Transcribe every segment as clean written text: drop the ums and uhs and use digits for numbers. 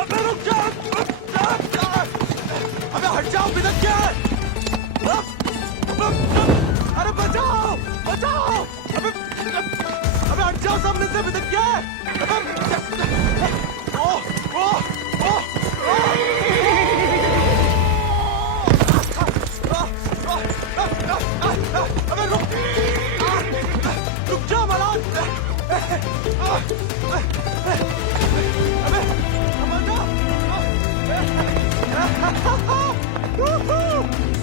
अबे रुक जा। अबे हट जाओ, बिदक क्या है? अरे बचाओ बचाओ। अबे अबे हट जाओ सामने से, बिदक क्या है? ओह ओह ओह अबे रुक जा मलान। अबे बचाओ।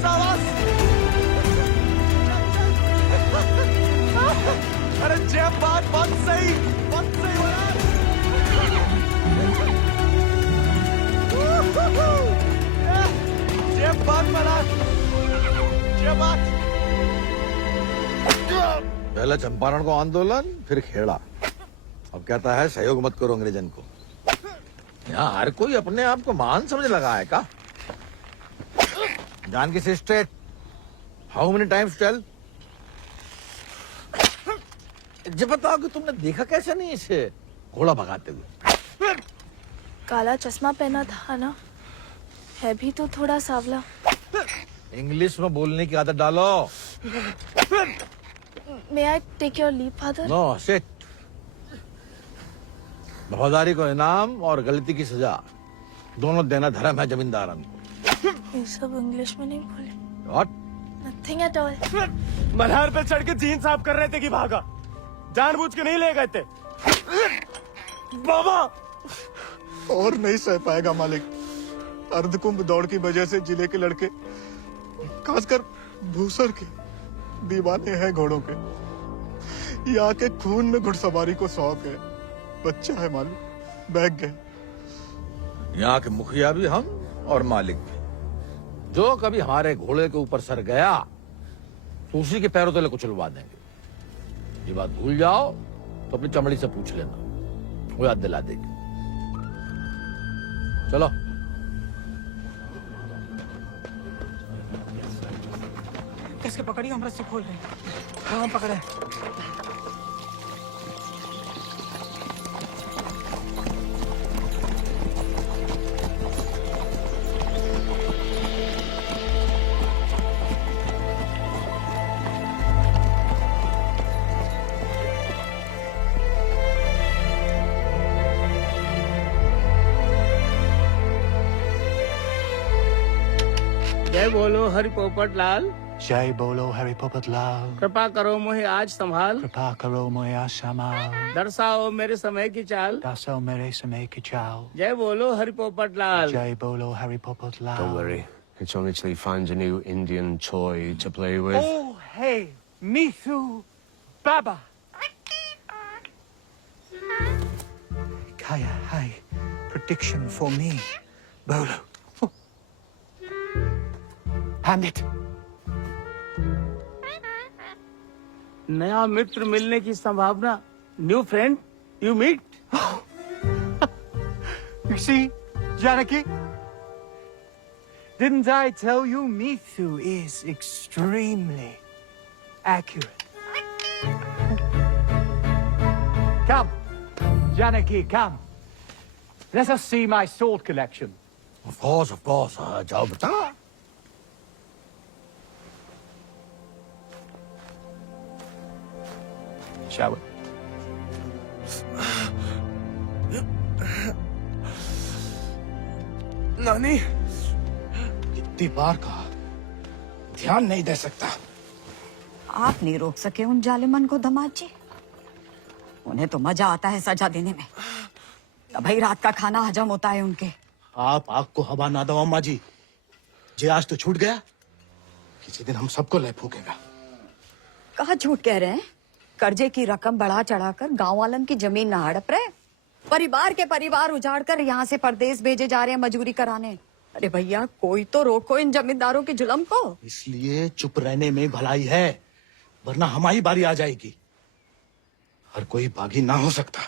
सावास। अरे जय बात बहुत सही मलान। जय बात मलान, जय बात। पहले चंपारण को आंदोलन, फिर खेड़ा। अब कहता है सहयोग मत करो अंग्रेजन को। यहाँ हर कोई अपने आप को महान समझ लगा है का? Janaki sister, how many times tell? जब बताओ कि तुमने देखा कैसे नहीं इसे घोड़ा भगाते हुए? काला चश्मा पहना था ना, है भी तो थोड़ा सावला। इंग्लिश में बोलने की आदत डालो। May I take your leave, father? No sit. वफादारी को इनाम और गलती की सजा दोनों देना धर्म है जमींदारन को। ये सब इंग्लिश में नहीं बोले। What? Nothing at all. Malhar पे चढ़ के जीन साफ कर रहे थे कि भागा? जानबूझ के नहीं ले गए थे बाबा। और नहीं सह पाएगा मालिक। अर्धकुंभ दौड़ की वजह से जिले के लड़के, खासकर भूसर के, दीवाने हैं घोड़ों के। यहाँ के खून में घुड़सवारी को शौक है। बच्चा है मालिक, बहक गए। यहाँ के मुखिया भी हम और मालिक भी। जो कभी हमारे घोड़े के ऊपर सर गया तो उसी के पैरों तले कुचलवा देंगे। ये बात भूल जाओ तो अपनी चमड़ी से पूछ लेना, वो याद दिला देगी। चलो। कैसे पकड़ी? हम रस्सी खोल रहे हैं। हाँ पकड़े। जय बोलो हरि पोपट लाल। जय बोलो हरि पोपट लाल। कृपा करो मोहे आज संभाल। कृपा करो मोया संभाल। दर्शाओ मेरे समय की चाल। दर्शाओ मेरे समय की चाल। जय बोलो हरि पोपट लाल। जय बोलो Hari Popat Lal. Don't worry. It's only till he finds a new Indian toy to play with. Oh, hey, Mithu, Baba. Kaya, hi. Prediction for me. Bolo. Hamlet. नया मित्र मिलने की संभावना। New friend you meet. You see, Janaki? Didn't I tell you Mithu is extremely accurate? Come, Janaki, come. Let us see my sword collection. Of course. जाओ बता। Shall we? नानी, कितनी बार कहा, ध्यान नहीं दे सकता। आप नहीं रोक सके उन जालिमन को दामाद जी। उन्हें तो मजा आता है सजा देने में। तभी रात का खाना हजम होता है उनके। आप आग को हवा ना दो अम्मा जी। जे आज तो छूट गया, किसी दिन हम सबको ले फूकेगा। कहाँ झूठ कह रहे हैं? कर्जे की रकम बढ़ा चढ़ाकर गांव वालन की जमीन न हड़प रहे। परिवार के परिवार उजाड़कर यहाँ से परदेश भेजे जा रहे हैं मजूरी कराने। अरे भैया, कोई तो रोको इन जमींदारों की जुल्म को। इसलिए चुप रहने में भलाई है, वरना हमारी बारी आ जाएगी। हर कोई बागी ना हो सकता।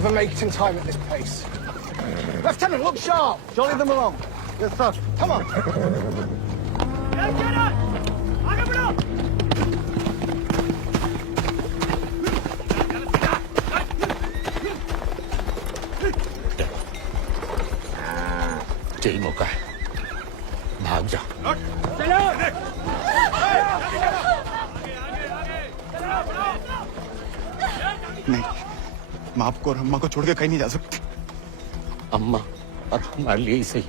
never making time at this pace. Lieutenant, look sharp. Jolly them along. Yes, sir. Come on. यही मौका है, भाग जा। नहीं, मैं आपको और अम्मा को छोड़ के कहीं नहीं जा सकती। अम्मा और हमारे लिए ही सही,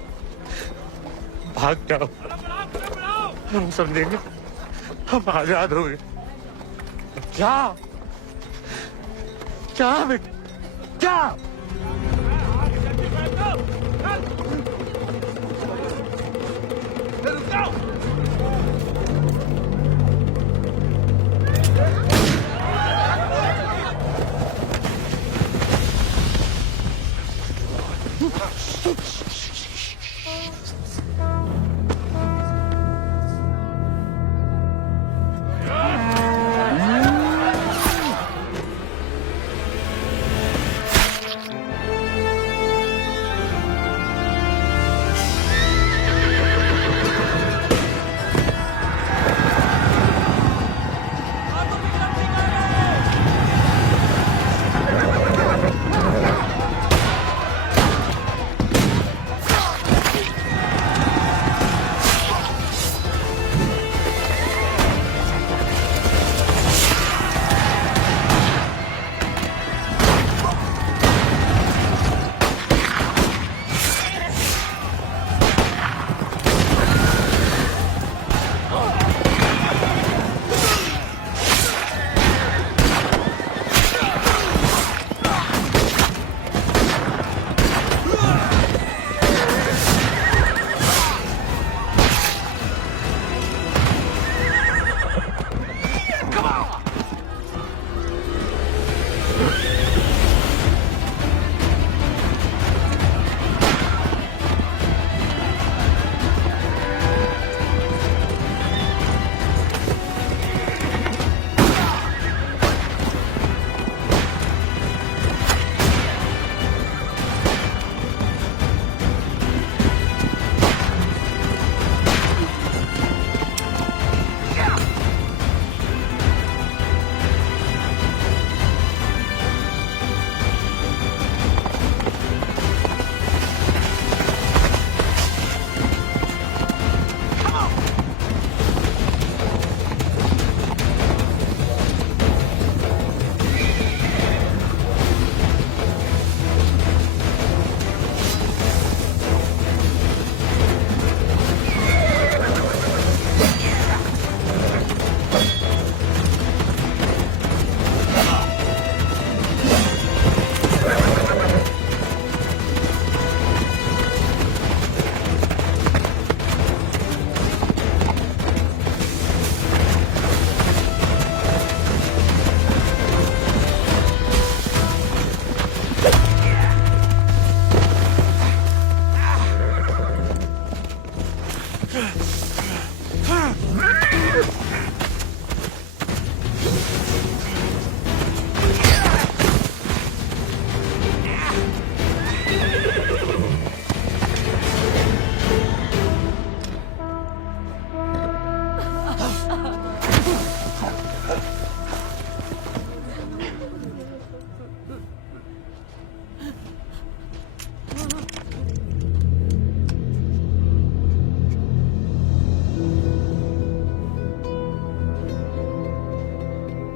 भाग जाओ। हम समझेंगे, हम आजाद हो गए। क्या क्या क्या?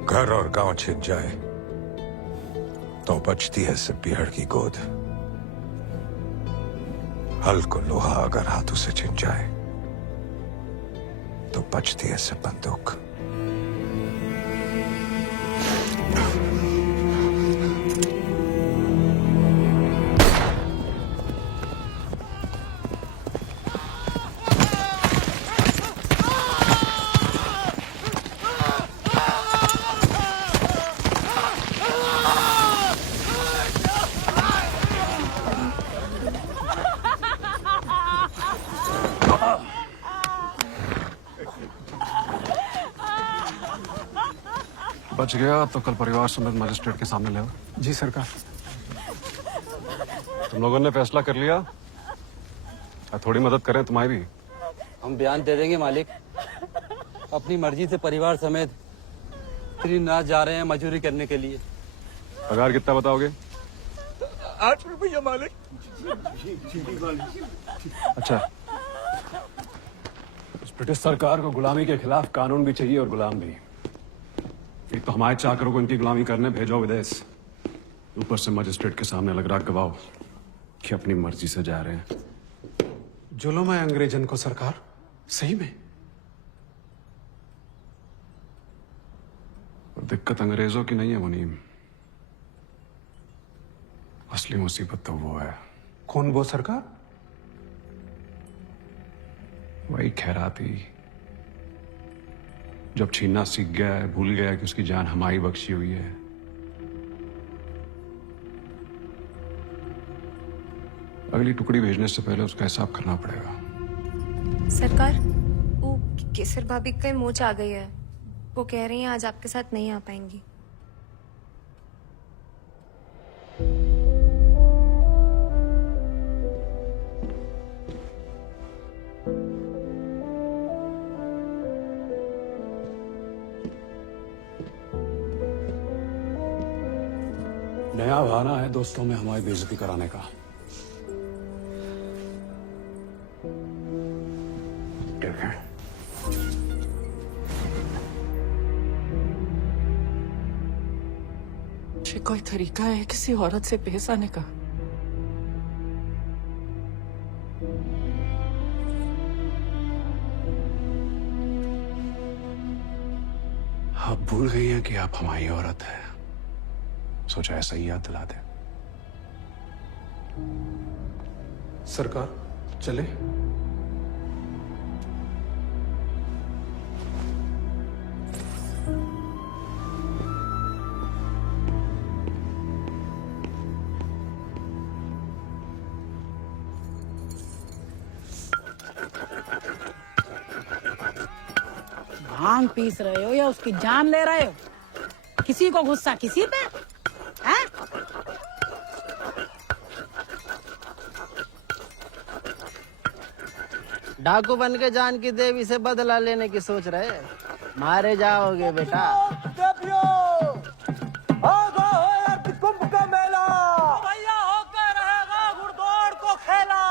घर और गांव छिन जाए तो बचती है सिर्फ पीहड़ की गोद। हल को लोहा अगर हाथों से छिन जाए तो बचती है सिर्फ बंदूक। बच गया तो कल परिवार समेत मजिस्ट्रेट के सामने ले आओ। जी सरकार। तुम लोगों ने फैसला कर लिया? थोड़ी मदद करें तुम्हारी भी। हम बयान दे देंगे मालिक। अपनी मर्जी से परिवार समेत त्रिनाथ जा रहे हैं मजदूरी करने के लिए। पगार कितना बताओगे? 8 रुपया मालिक। अच्छा, इस ब्रिटिश सरकार को गुलामी के खिलाफ कानून भी चाहिए और गुलाम भी। एक तो हमारे चाकरों को इनकी गुलामी करने भेजो विदेश, ऊपर से मजिस्ट्रेट के सामने लग रहा गवाह कि अपनी मर्जी से जा रहे हैं। जुल्म है अंग्रेजन को सरकार, सही में। और दिक्कत अंग्रेजों की नहीं है मुनीम, असली मुसीबत तो वो है। कौन वो सरकार? वही खैराती, जब छीनना सीख गया है, भूल गया है कि उसकी जान हमारी बख्शी हुई है। अगली टुकड़ी भेजने से पहले उसका हिसाब करना पड़ेगा। सरकार, वो केसर भाभी का मोच आ गई है। वो कह रही हैं आज आपके साथ नहीं आ पाएंगी। नया बहाना है दोस्तों में हमारी बेइज्जती कराने का। ठीक है, ये कोई तरीका है किसी औरत से पेश आने का? आप भूल गई हैं कि आप हमारी औरत है। सोचा ऐसा ही याद दिला दे। सरकार चले? भांग पीस रहे हो या उसकी जान ले रहे हो? किसी को गुस्सा किसी पे है? डाकू बन के जान की देवी से बदला लेने की सोच रहे, मारे जाओगे बेटा। कुंभ का मेला भैया होकर रहेगा घुड़दौड़ को खेला।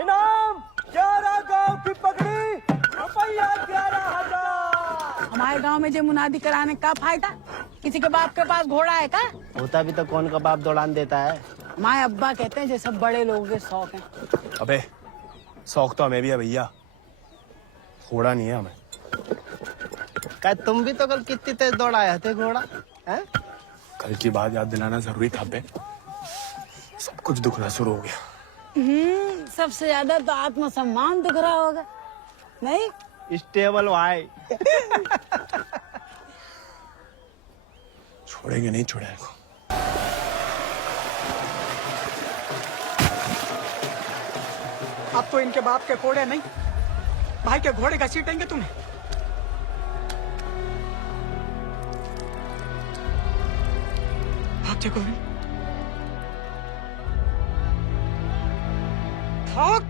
इनाम 11 गांव की पगड़ी, रुपया 11,000। हमारे गांव में जो मुनादी कराने का फायदा? किसी के बाप के पास घोड़ा है का? होता भी तो कौन का बाप दौड़ान देता है। हमारे अब्बा कहते हैं ये सब बड़े लोगों के शौक हैं। अबे शौक तो हमें भी है भैया, घोड़ा नहीं है हमें। क्या तुम भी तो कल कितनी तेज दौड़ाए थे घोड़ा है? कल की बात याद दिलाना जरूरी था बे। सब कुछ दुखना शुरू हो गया। सबसे ज्यादा तो आत्मसम्मान दिख रहा होगा, नहीं? स्टेबल भाई। छोड़ेंगे नहीं छोड़ेंगे। अब तो इनके बाप के घोड़े नहीं, भाई के घोड़े घसीटेंगे तुम्हें। भाग गोविंद, भाग।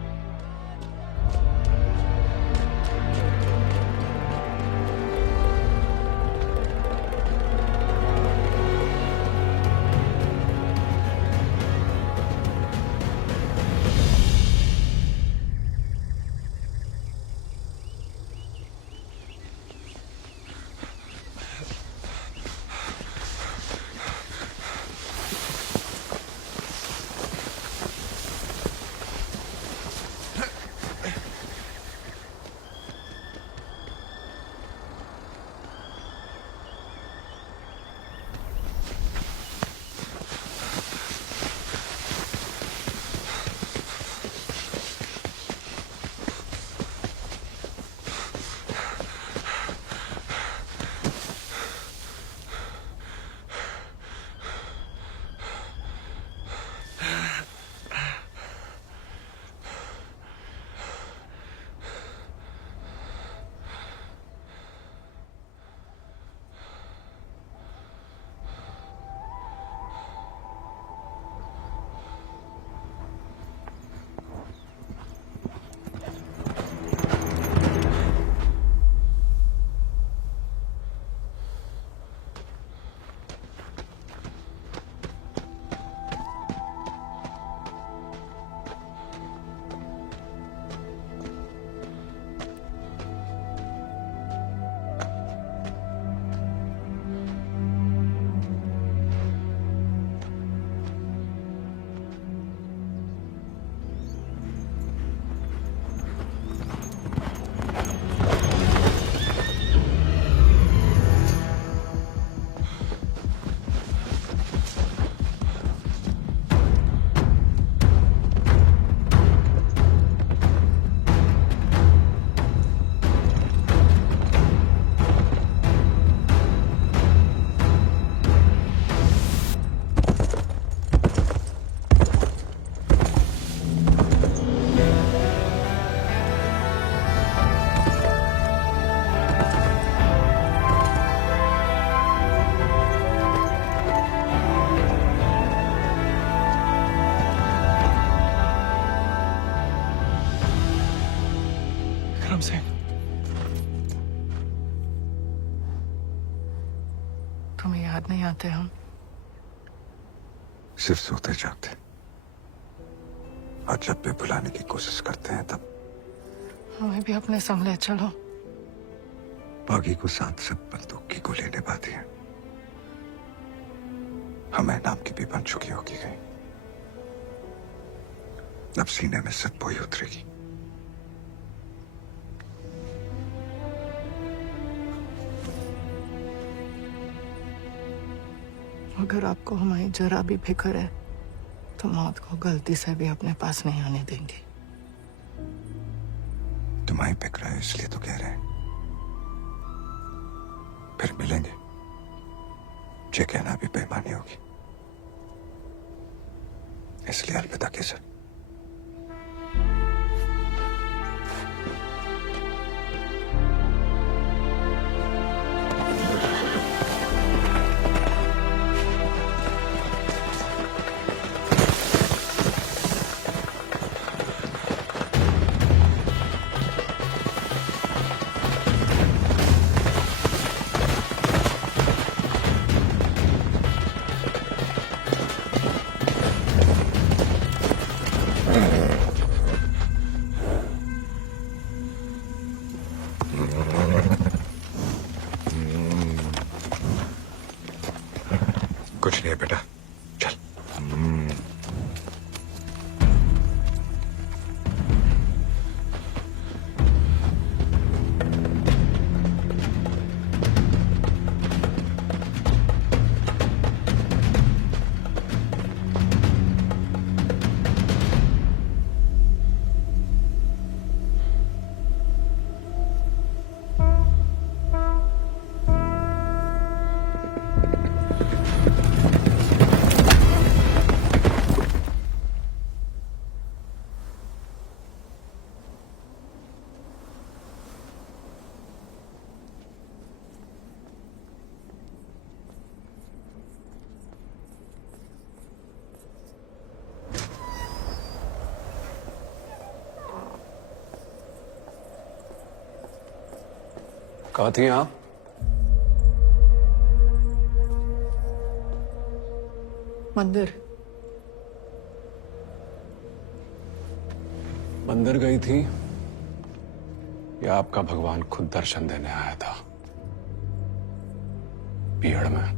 याद नहीं आते हम? सिर्फ सोते जागते, और जब भी बुलाने की कोशिश करते हैं तब हमें भी अपने संग ले चलो। बागी को साथ सब बंदूक की गोली निभाती है, हमें नाम की भी बन चुकी होगी कहीं। अब सीने में सिर्फ वही उतरेगी। अगर आपको हमारी जरा भी फिक्र है तो मौत को गलती से भी अपने पास नहीं आने देंगे। तुम्हारी फिक्र है इसलिए तो कह रहे हैं। फिर मिलेंगे, ये कहना भी बेईमानी होगी, इसलिए अलविदा केसर। कुछ नहीं है बेटा, चल। कहाँ थी आप? मंदिर। मंदिर गई थी या आपका भगवान खुद दर्शन देने आया था पीहड़ में?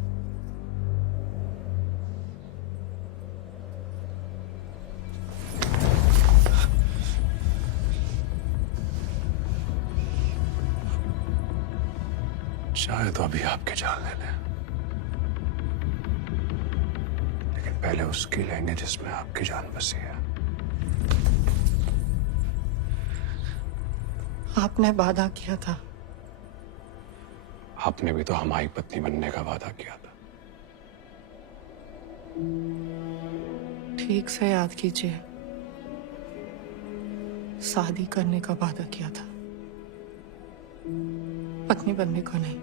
चाहे तो अभी आपके जान ले लें, लेकिन पहले उसकी लेंगे जिसमें आपकी जान बसी है। आपने वादा किया था। आपने भी तो हमारी पत्नी बनने का वादा किया था। ठीक से याद कीजिए, शादी करने का वादा किया था, पत्नी बनने को नहीं।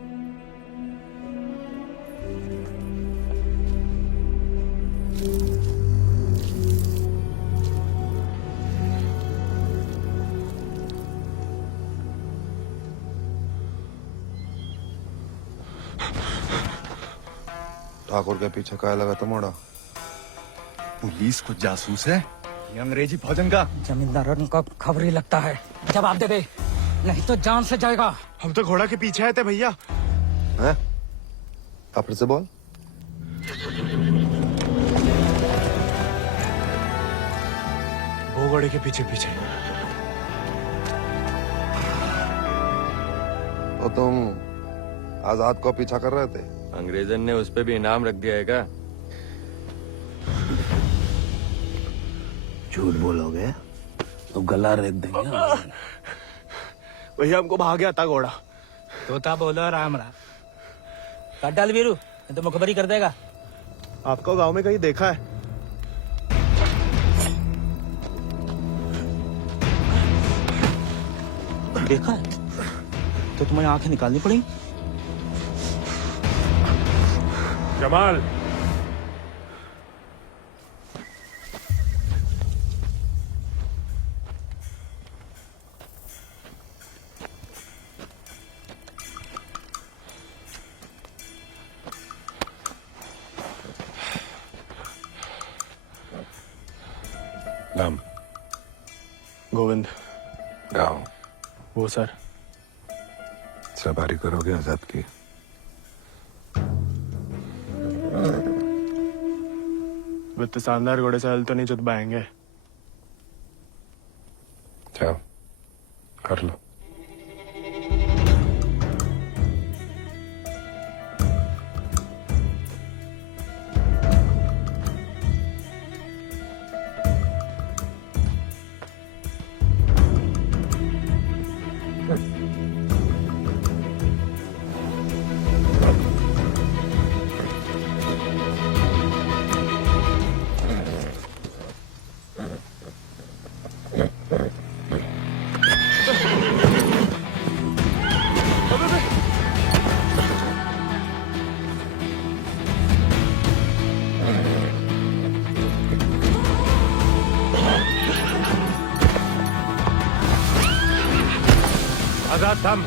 ठाकुर के पीछे क्या लगा मोड़ा? पुलिस को जासूस है ये अंग्रेजी फौजन का। जमींदारों का खबर ही लगता है। जवाब दे दे, नहीं तो जान से जाएगा। हम तो घोड़ा के पीछे आए थे भैया। हैं? आप फिर से बोल। वो घोड़े के पीछे पीछे। तो तुम आजाद को पीछा कर रहे थे? अंग्रेजन ने उस पे भी इनाम रख दिया है क्या? झूठ बोलोगे तो गला रेत देंगे। भैया हमको भाग गया था घोड़ा। तोता बोलो राम राम। काट डाल वीरू, नहीं तो मुखबरी कर देगा। आपको गांव में कहीं देखा है? देखा है तो तुम्हें आंखें निकालनी पड़ी। जमाल, नाम? गोविंद। गाँव? वो सर। सवारी करोगे आजाद की? वित्त शानदार घोड़े से हल तो नहीं जुत पाएंगे। जाओ कर लो। आजाद थम।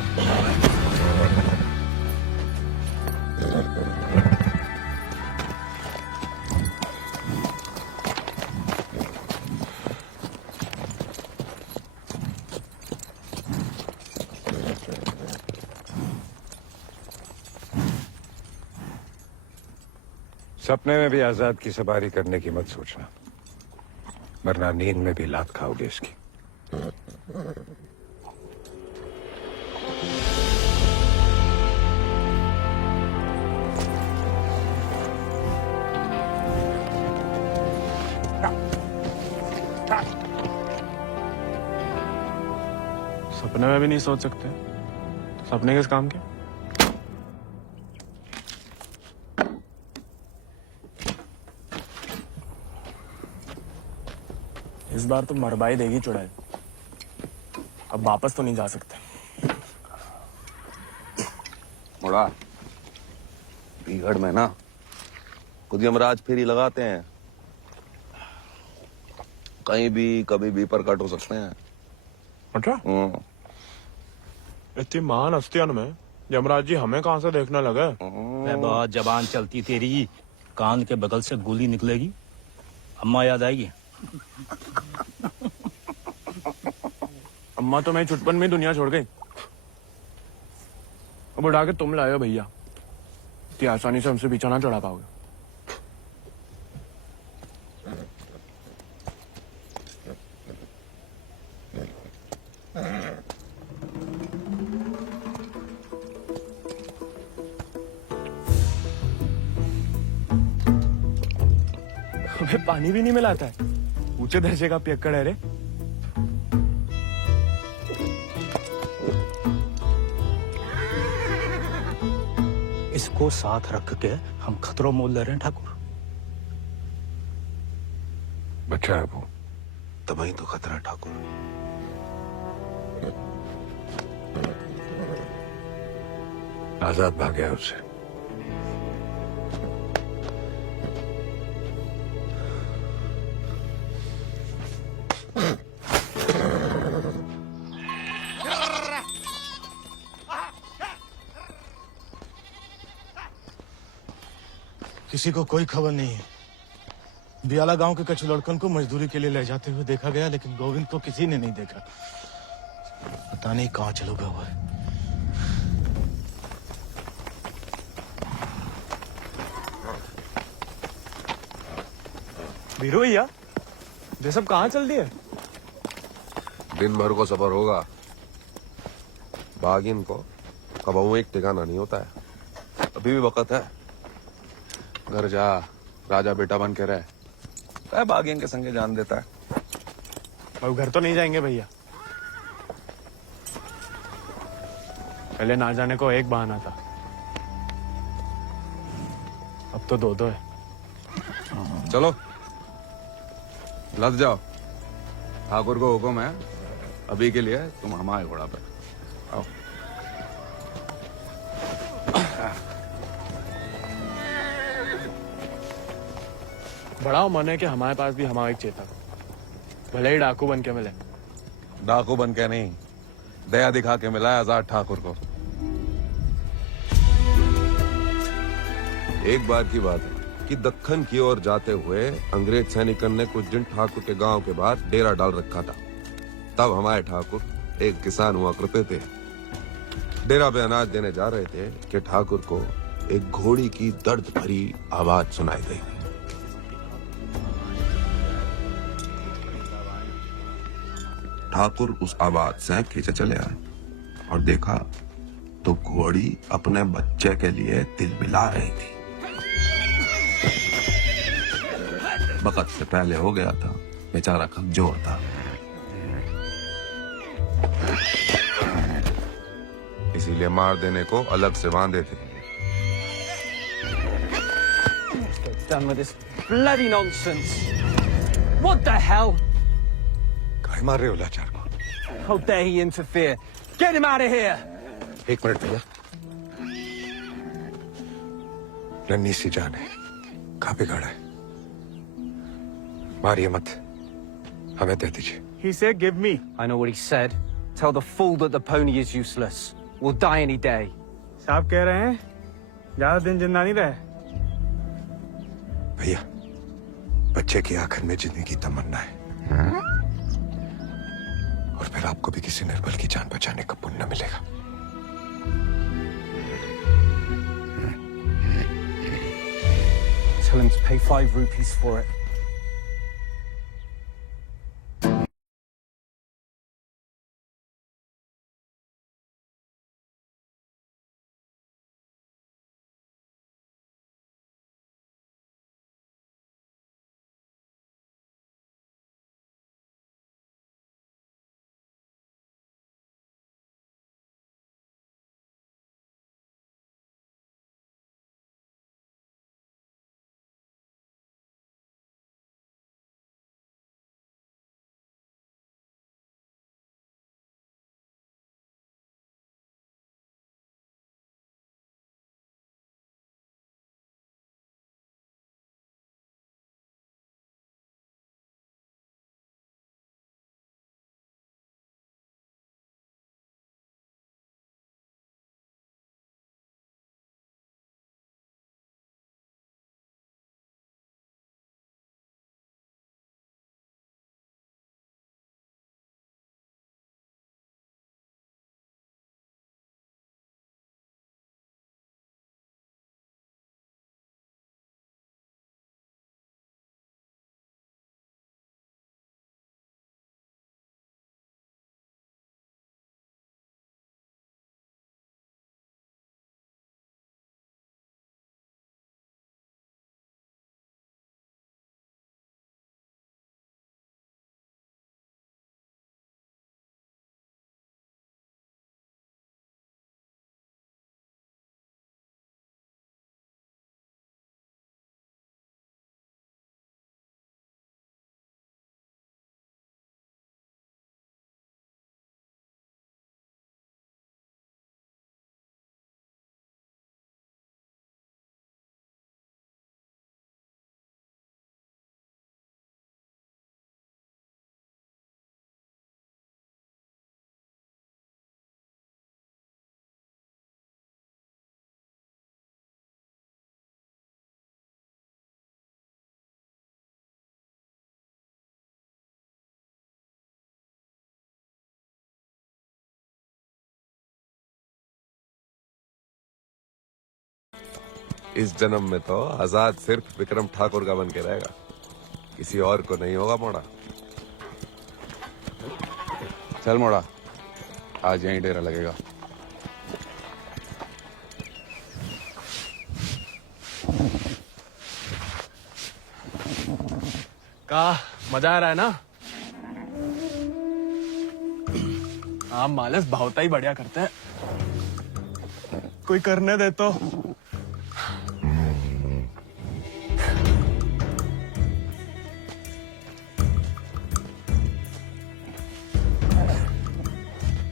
सपने में भी आजाद की सवारी करने की मत सोचना, वरना नींद में भी लात खाओगे इसकी। सपने में भी नहीं सोच सकते, सपने किस काम के? इस बार तो मरबाई देगी चुड़ैल, अब वापस तो नहीं जा सकते। मुड़ा बीहड़ में ना खुद यमराज फेरी लगाते हैं, कहीं भी कभी भी प्रकट हो सकते हैं। अच्छा? इतनी महान हस्तियों में यमराज जी हमें कहाँ से देखने लगे? बहुत जबान चलती तेरी, कान के बगल से गोली निकलेगी, अम्मा याद आएगी। अम्मा तो मैं छुटपन में दुनिया छोड़ गई, अब उड़ा के तुम लाए हो भैया, इतनी आसानी से हमसे पीछा ना चढ़ा पाओगे। हमें पानी भी नहीं मिलाता है, ऊंचे दर्जे का पियक्कड़ है रे। इसको साथ रख के हम खतरों मोल ले रहे हैं ठाकुर। बच्चा है वो, तभी तो खतरा ठाकुर। आजाद भाग गया उससे। किसी को कोई खबर नहीं है। बियाला गांव के कुछ लड़कन को मजदूरी के लिए ले जाते हुए देखा गया, लेकिन गोविंद को किसी ने नहीं देखा। पता नहीं कहाँ चलो गया हुआ है। वीरू भैया, ये सब कहाँ चल दिए? दिन भर को सफर होगा, बागिन को कबाऊ एक ठिकाना नहीं होता है। अभी भी वक्त है, घर जा, राजा बेटा बन के रहे। क्या बागिन के संगे जान देता है। अब घर तो नहीं जाएंगे भैया, पहले ना जाने को एक बहाना था, अब तो दो है। चलो लद जाओ, ठाकुर को हुक्म है, अभी के लिए तुम हमारे घोड़ा पे आओ। बड़ा मन है कि हमारे पास भी हमारा एक चेता, भले ही डाकू बन के मिले। डाकू बन के नहीं, दया दिखा के मिला है आजाद ठाकुर को। एक बार की बात है, कि दक्कन की ओर जाते हुए अंग्रेज सैनिकन ने कुछ दिन ठाकुर के गांव के बाहर डेरा डाल रखा था। तब हमारे ठाकुर एक किसान हुआ करते थे। डेरा पे अनाज देने जा रहे थे कि ठाकुर को एक घोड़ी की दर्द भरी आवाज सुनाई गई। ठाकुर उस आवाज से खींचे चले आए और देखा तो घोड़ी अपने बच्चे के लिए तिलमिला रही थी। वक्त से पहले हो गया था, बेचारा कमजोर था। इसीलिए मार देने को अलग से बांधे थे। Done with this bloody nonsense. What the hell? काहे मार रहे हो लाचार को? How dare he interfere? Get him out of here! एक मिनट भैया। नन्ही सी जान है, कहाँ बिगाड़ा है? मारिए मत, हमें दे दीजिए। He said, give me. I know what he said. Tell the fool that the pony is useless. We'll die any day. साहब कह रहे हैं ज्यादा दिन जिंदा नहीं रहे। भैया, बच्चे की आखिर में जीने की तमन्ना है। और फिर आपको भी किसी निर्बल की जान बचाने का पुण्य मिलेगा। Tell him to pay 5 rupees for it. इस जन्म में तो आजाद सिर्फ विक्रम ठाकुर का बन के रहेगा, किसी और को नहीं होगा मोड़ा। चल मोड़ा, आज यहीं डेरा लगेगा। का मजा आ रहा है ना? आप मालस भावता ही बढ़िया करते हैं। कोई करने दे तो।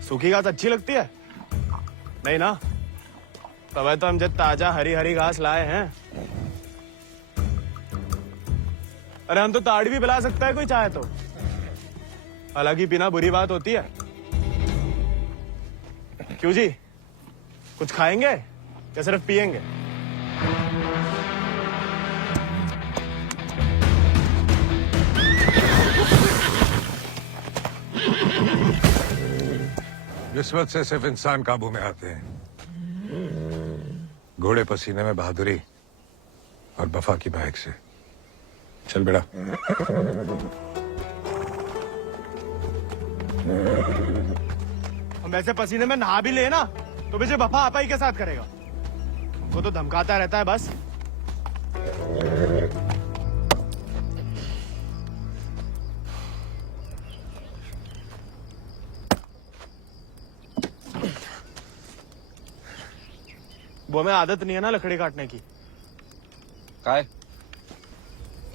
सूखी घास अच्छी लगती है? नहीं ना? तब तो हम जब ताजा हरी हरी घास लाए हैं। अरे हम तो ताड़ी भी पिला सकता है कोई चाहे तो। हालांकि पीना बुरी बात होती है। क्यों जी, कुछ खाएंगे या सिर्फ पिएंगे? किस्मत से सिर्फ इंसान काबू में आते हैं, घोड़े पसीने में बहादुरी और वफा की महक से। चल बेटा। हम ऐसे पसीने में नहा भी ले ना तो मुझे वफा आपा ही के साथ करेगा। वो तो धमकाता रहता है बस। वो में आदत नहीं है ना लकड़ी काटने की। काय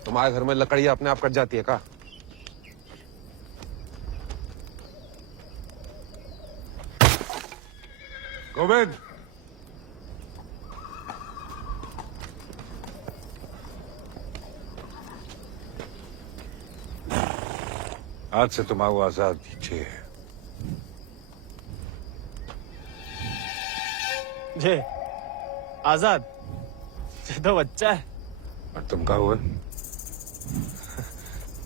तुम्हारे घर में लकड़ी अपने आप कट जाती है का? गोविंद, आज से तुम्हारा आजाद दीजिए। जे आजाद ये तो बच्चा है। और तुम कहा हुआ?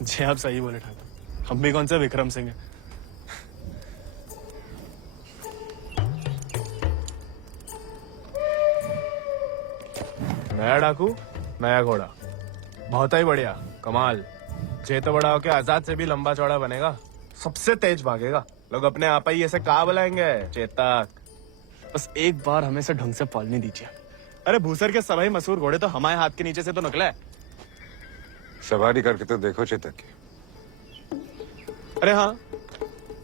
जी आप सही बोले ठाकुर, हम भी कौन से विक्रम सिंह हैं। नया डाकू नया घोड़ा, बहुत ही बढ़िया, कमाल। जे तो बड़ा होके आजाद से भी लंबा चौड़ा बनेगा, सबसे तेज भागेगा, लोग अपने आप ही ऐसे कहा बुलाएंगे चेतक। बस एक बार हमें से ढंग से पालने दीजिए। अरे भूसर के सभी मशहूर घोड़े तो हमारे हाथ के नीचे से तो निकले। सवारी करके तो देखो चेतक की। अरे हाँ,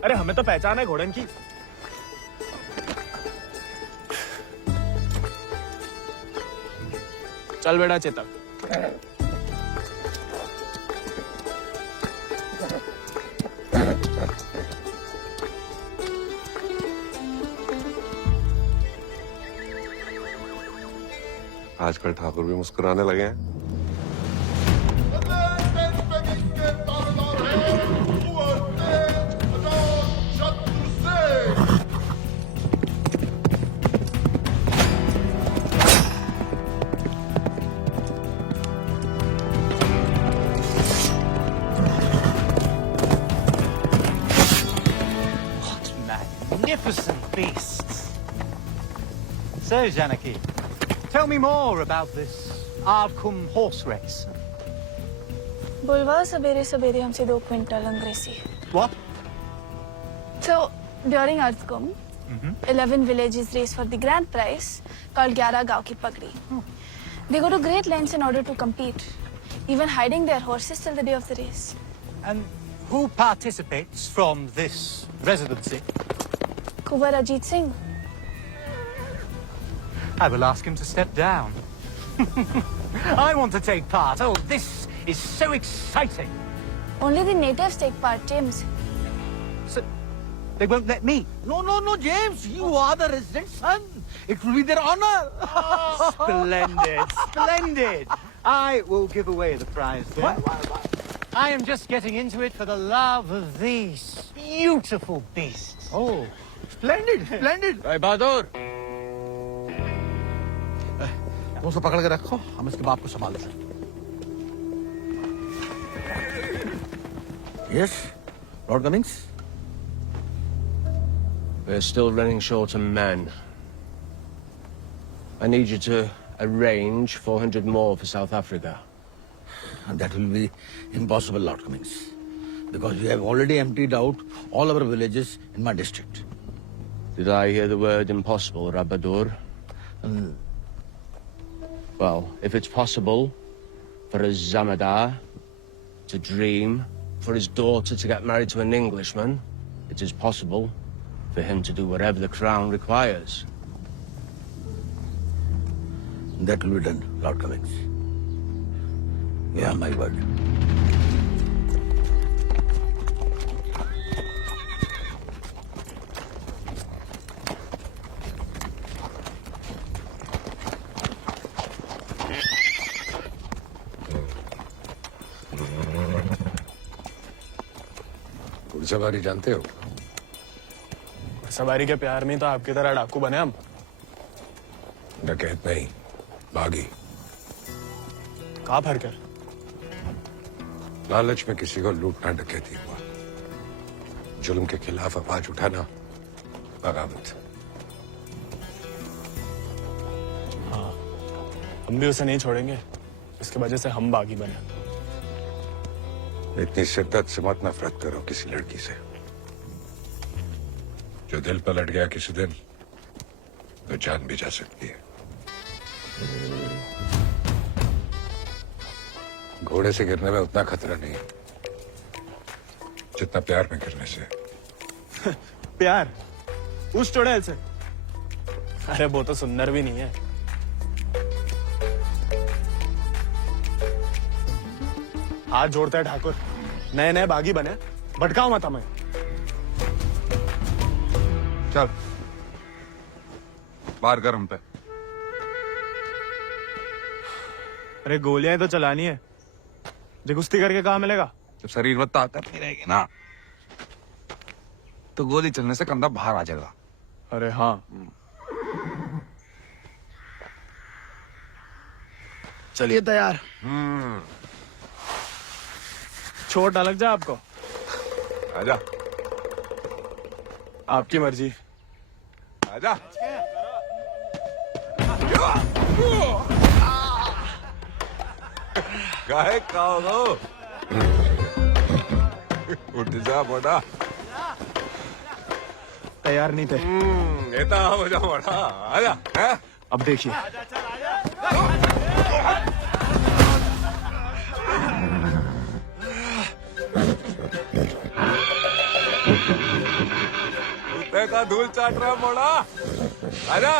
अरे हमें तो पहचान है घोड़न की। चल बेटा चेतक। आजकल ठाकुर भी मुस्कुराने लगे हैं। Magnificent beasts. So, Janaki, tell me more about this Ardcumbe horse race. बुलवा सवेरे सवेरे हमसे 2 क्विंटल अंग्रेजी। What? So, during Ardcumbe, 11 villages race for the grand prize called 11 गांव की पगड़ी. They go to great lengths in order to compete, even hiding their horses till the day of the race. And who participates from this residency? Kunwar Ajit Singh. I will ask him to step down. I want to take part. Oh, this is so exciting. Only the natives take part, James. So, they won't let me? No, James. You are the resident son. It will be their honor. Splendid, splendid. I will give away the prize then. Why? I am just getting into it for the love of these beautiful beasts. Oh, splendid. भाई बहादुर, तुम उसे पकड़ के रखो, हम इसके बाप को संभाल लेंगे। Yes, Lord Cummings. We're still running short on men. I need you to arrange 400 more for South Africa. And that will be impossible, Lord Cummings, because we have already emptied out all our villages in my district. Did I hear the word impossible, Rabadur? Well, if it's possible for a Zamadar to dream, for his daughter to get married to an Englishman, it is possible for him to do whatever the crown requires. That will be done, Lord Cummings. You have my word. घुड़सवारी जानते हो? सवारी के प्यार में तो आपकी तरह डाकू बने हम। डकैत नहीं, बागी। कहाँ फर्क है? लालच में किसी को लूटना डकैती हुआ। जुल्म के खिलाफ आवाज उठाना बगावत। हाँ, हम भी उसे नहीं छोड़ेंगे, इसकी वजह से हम बागी बने। इतनी शिद्दत से मत नफरत करो किसी लड़की से। जो दिल पलट गया किसी दिन तो जान भी जा सकती है। घोड़े से गिरने में उतना खतरा नहीं जितना प्यार में गिरने से। प्यार उस चुड़ैल से? अरे वो तो सुंदर भी नहीं है। हाथ जोड़ते हैं ठाकुर, नए नए बागी बने, भटकाओ मत हमें। चल बाहर कर हम पे। अरे गोलियां तो चलानी है, जो कुश्ती करके कहाँ मिलेगा? जब शरीर में ताकत नहीं रहेगी ना तो गोली चलने से कंधा बाहर आ जाएगा। अरे हाँ, चलिए तैयार। चोट अलग जा आपको? आजा आपकी मर्जी। आजा। गाय खाओ उठ जा बड़ा। तैयार नहीं थे। नेता हो जा बड़ा। आजा। हैं? अब देखिए। कुत्ते का धूल चाट रहा मोड़ा। आजा।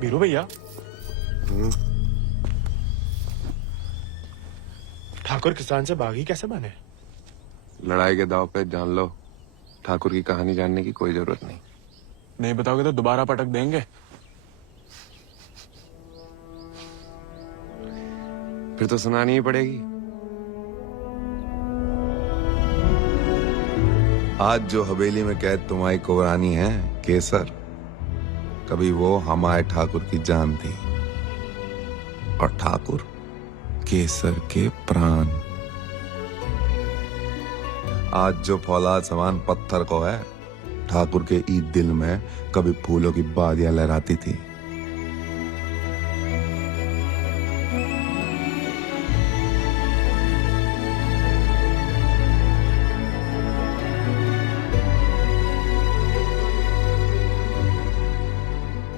बीरू भैया, ठाकुर किसान से बागी कैसे बने? लड़ाई के दाव पे जान लो, ठाकुर की कहानी जानने की कोई जरूरत नहीं। नहीं बताओगे तो दोबारा पटक देंगे। फिर तो सुनानी ही पड़ेगी। आज जो हवेली में कैद तुम्हारी कुबरानी है केसर, कभी वो हमारे ठाकुर की जान थी और ठाकुर केसर के प्राण। आज जो फौलाद समान पत्थर को है, ठाकुर के ईद दिल में कभी फूलों की बादियां लहराती थी।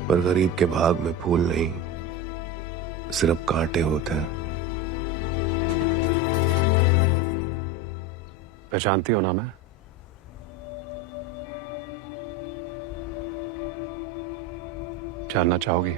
पर गरीब के भाग में फूल नहीं, सिर्फ कांटे होते हैं। पहचानती हो ना मैं? जानना चाहोगी?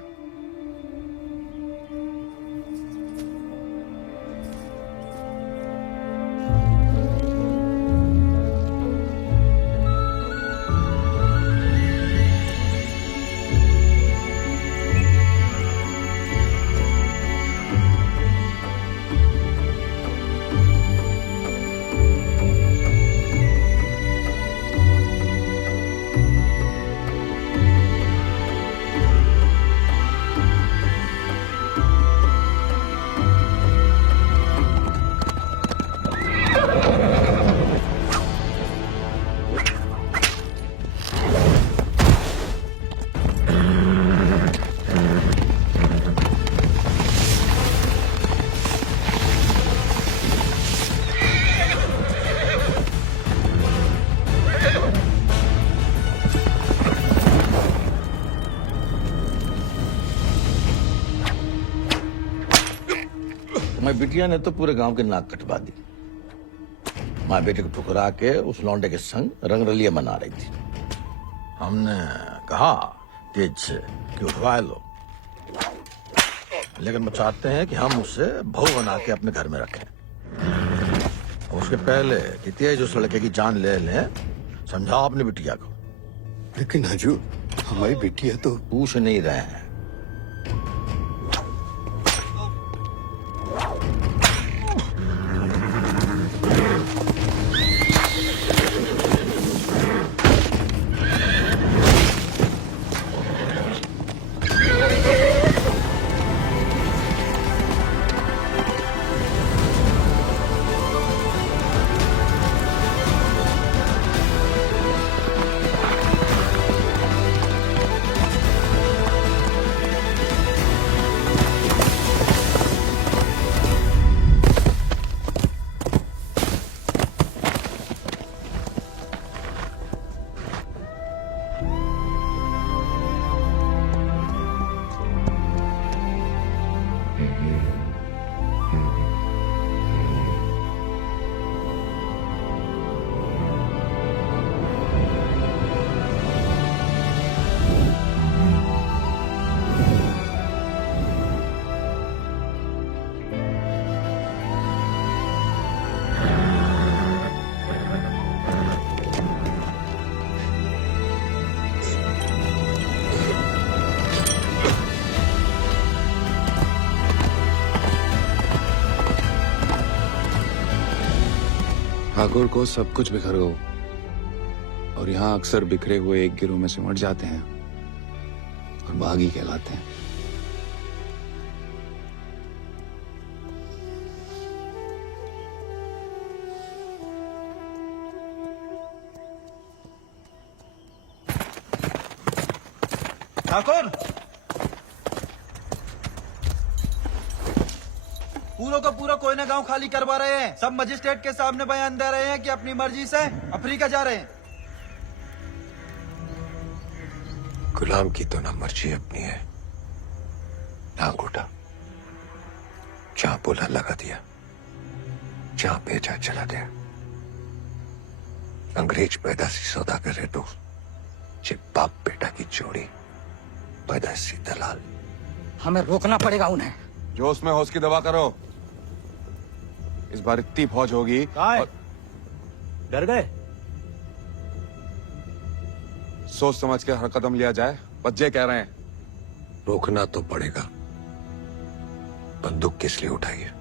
तुम्हारी बिटिया ने तो पूरे गांव के नाक कटवा दी। माँ बेटे को ठुकरा के उस लौंडे के संग रंगरलिया मना रही थी। हमने कहा तेज से कि उठवा लो, लेकिन वो चाहते हैं कि हम उससे बहू बना के अपने घर में रखें। उसके पहले कि तेज उस लड़के की जान ले लें, समझाओ अपनी बिटिया को। लेकिन हजूर, हमारी बिटिया तो पूछ नहीं रहे हैं। ठाकुर को सब कुछ बिखर गो और यहाँ अक्सर बिखरे हुए एक गिरोह में सिमट जाते हैं और बागी कहलाते हैं। ठाकुर, पूरा का पूरा कोयना गांव खाली करवा रहे हैं। सब मजिस्ट्रेट के सामने बयान दे रहे हैं कि अपनी मर्जी से अफ्रीका जा रहे हैं। गुलाम की तो ना मर्जी अपनी है ना अंगूठा। जहां बोला लगा दिया, जहां भेजा चला दिया। अंग्रेज पैदाशी सौदागर है तो ये बाप बेटा की जोड़ी पैदाशी दलाल। हमें रोकना पड़ेगा उन्हें। जोश में होश की दवा करो। इस बार इतनी फौज होगी। और... डर गए? सोच समझ के हर कदम लिया जाए। बच्चे कह रहे हैं। रोकना तो पड़ेगा। बंदूक किस लिए उठाई है?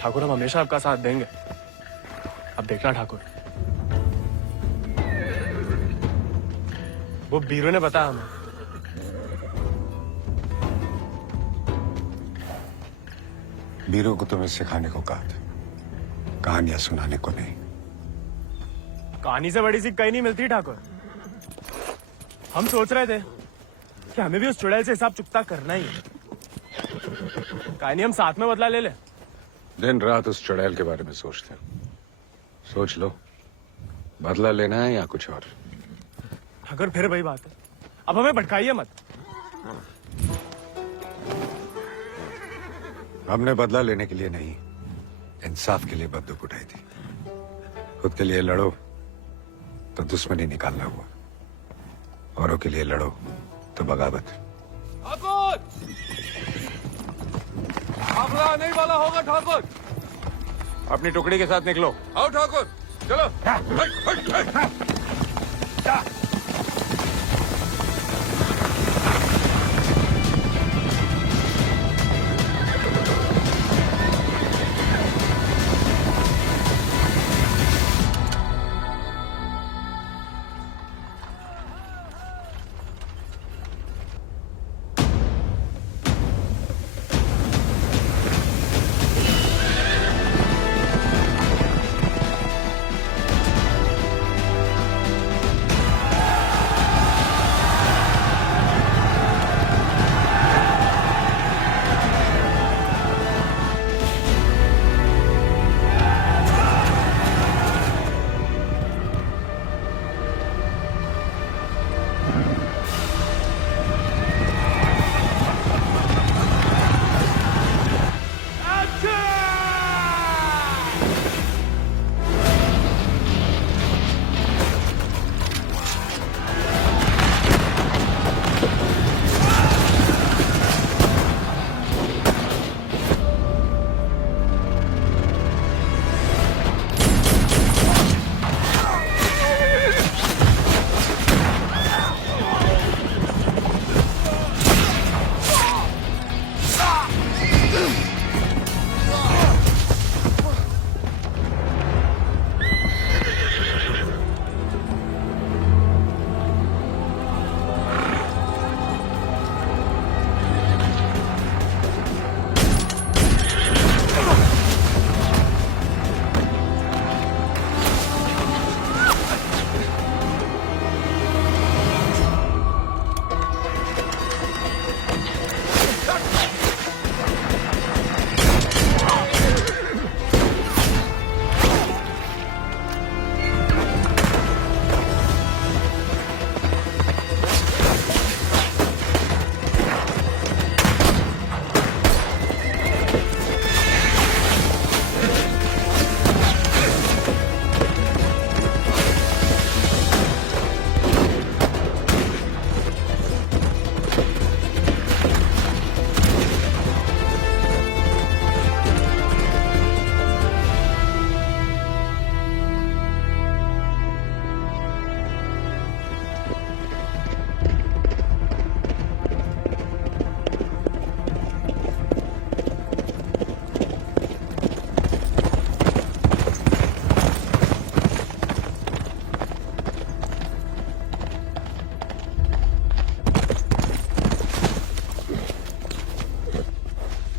ठाकुर, हम हमेशा आपका साथ देंगे। अब देखना ठाकुर, वो बीरू ने बताया हमें। बीरू को तुम्हें सिखाने को कहा था, कहानियां सुनाने को नहीं। कहानी से बड़ी सी कहीं नहीं मिलती ठाकुर। हम सोच रहे थे कि हमें भी उस चुड़ैल से हिसाब चुकता करना ही है। कहानी हम साथ में बदला ले ले। दिन रात उस चुड़ैल के बारे में सोचते हैं। सोच लो, बदला लेना है या कुछ और। ठाकुर, फिर वही बात है। अब हमें भटकाइए मत। हमने बदला लेने के लिए नहीं, इंसाफ के लिए बंदूक उठाई थी। खुद के लिए लड़ो तो दुश्मनी निकालना हुआ, औरों के लिए लड़ो तो बगावत। ठाकुर, आपका आने वाला होगा। ठाकुर, अपनी टुकड़ी के साथ निकलो। आओ ठाकुर, चलो।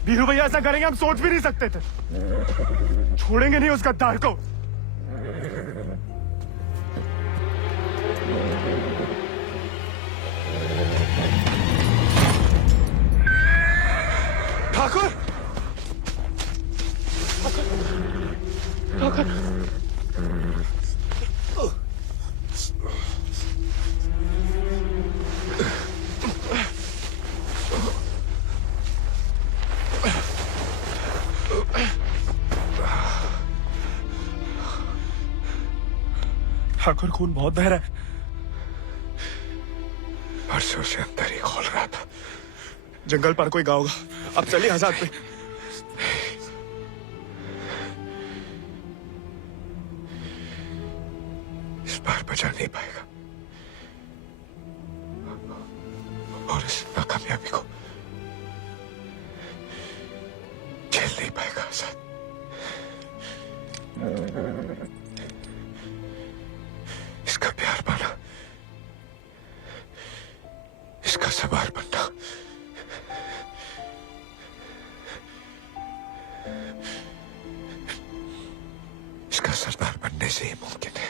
बीरू भैया ऐसा करेंगे हम सोच भी नहीं सकते थे। छोड़ेंगे नहीं उस गद्दार को। ठाकुर, ठाकुर, ठाकुर खून बहुत बह रहा है। परसों से अंदर ही खोल रहा था। जंगल पर कोई गाँव होगा। अब चलिए आजाद पे। इस बार बचा नहीं पाएगा और इस नाकामयाबी को झेल नहीं पाएगा आजाद। इसका प्यार पाना, इसका सवार बनना, इसका सरदार बनने से ही मुमकिन है।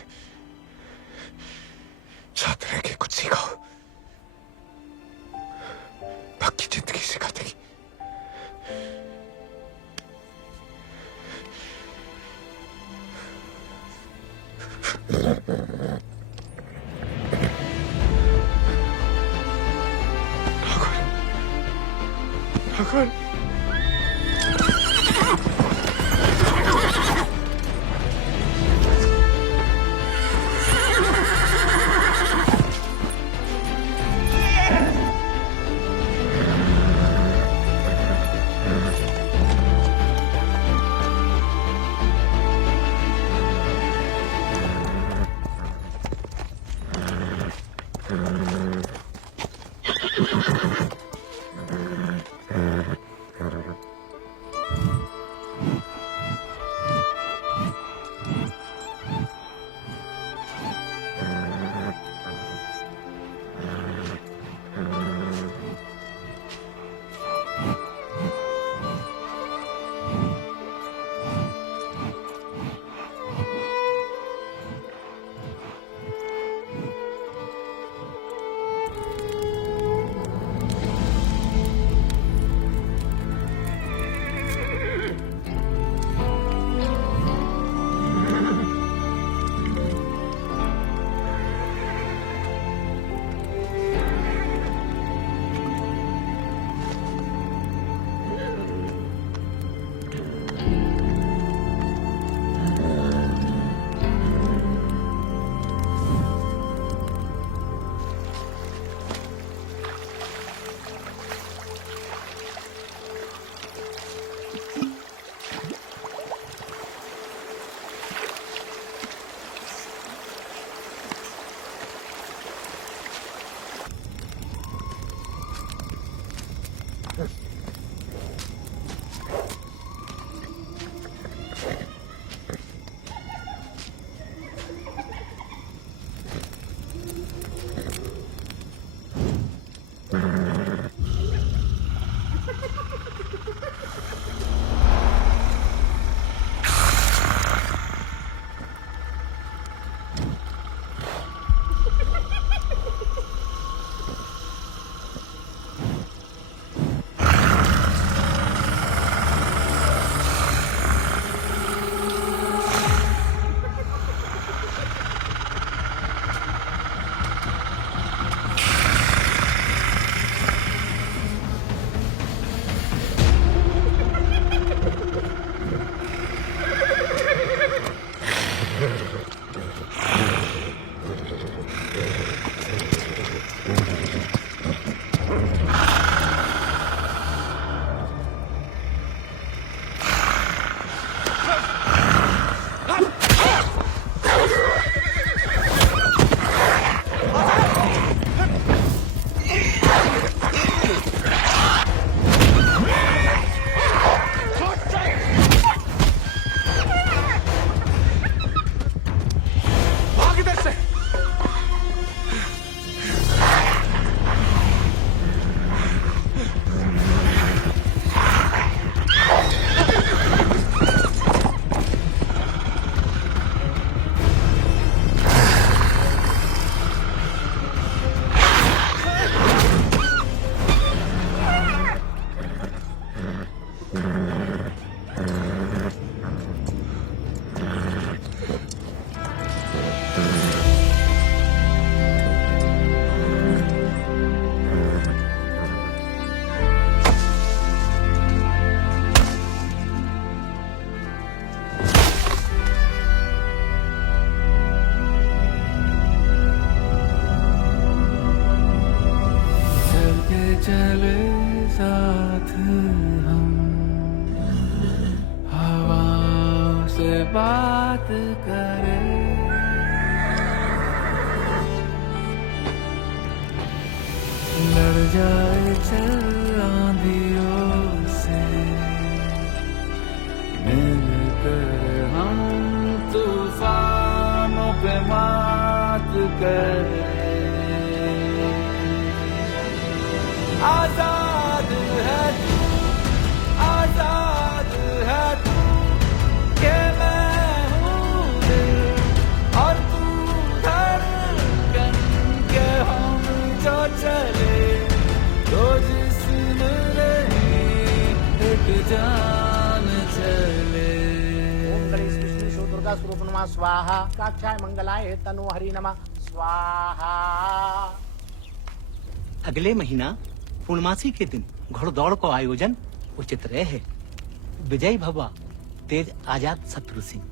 साथ रह के कुछ सिखाओ, बाकी जिंदगी सिखा देगी। ठाकुर, चले साथ हम, हवा से बात करें, लड़ जाए चल आंधियों से, मिलकर हम तूफानों पे मात करें। आजाद है तू, आजाद है तू, के मैं हूँ दिल और तू धड़कन, के हम जो चले तो जिस्म नहीं एक जान चले। ओम गणेश विष्णु शिव दुर्गा स्वरूप नमः स्वाहा, काक्षाय मंगलाय तनु हरि नमः स्वाहा। अगले महीना पूर्णमासी के दिन घोड़दौड़ को आयोजन उचित रहे। विजयी भवा तेज आजाद शत्रु सिंह।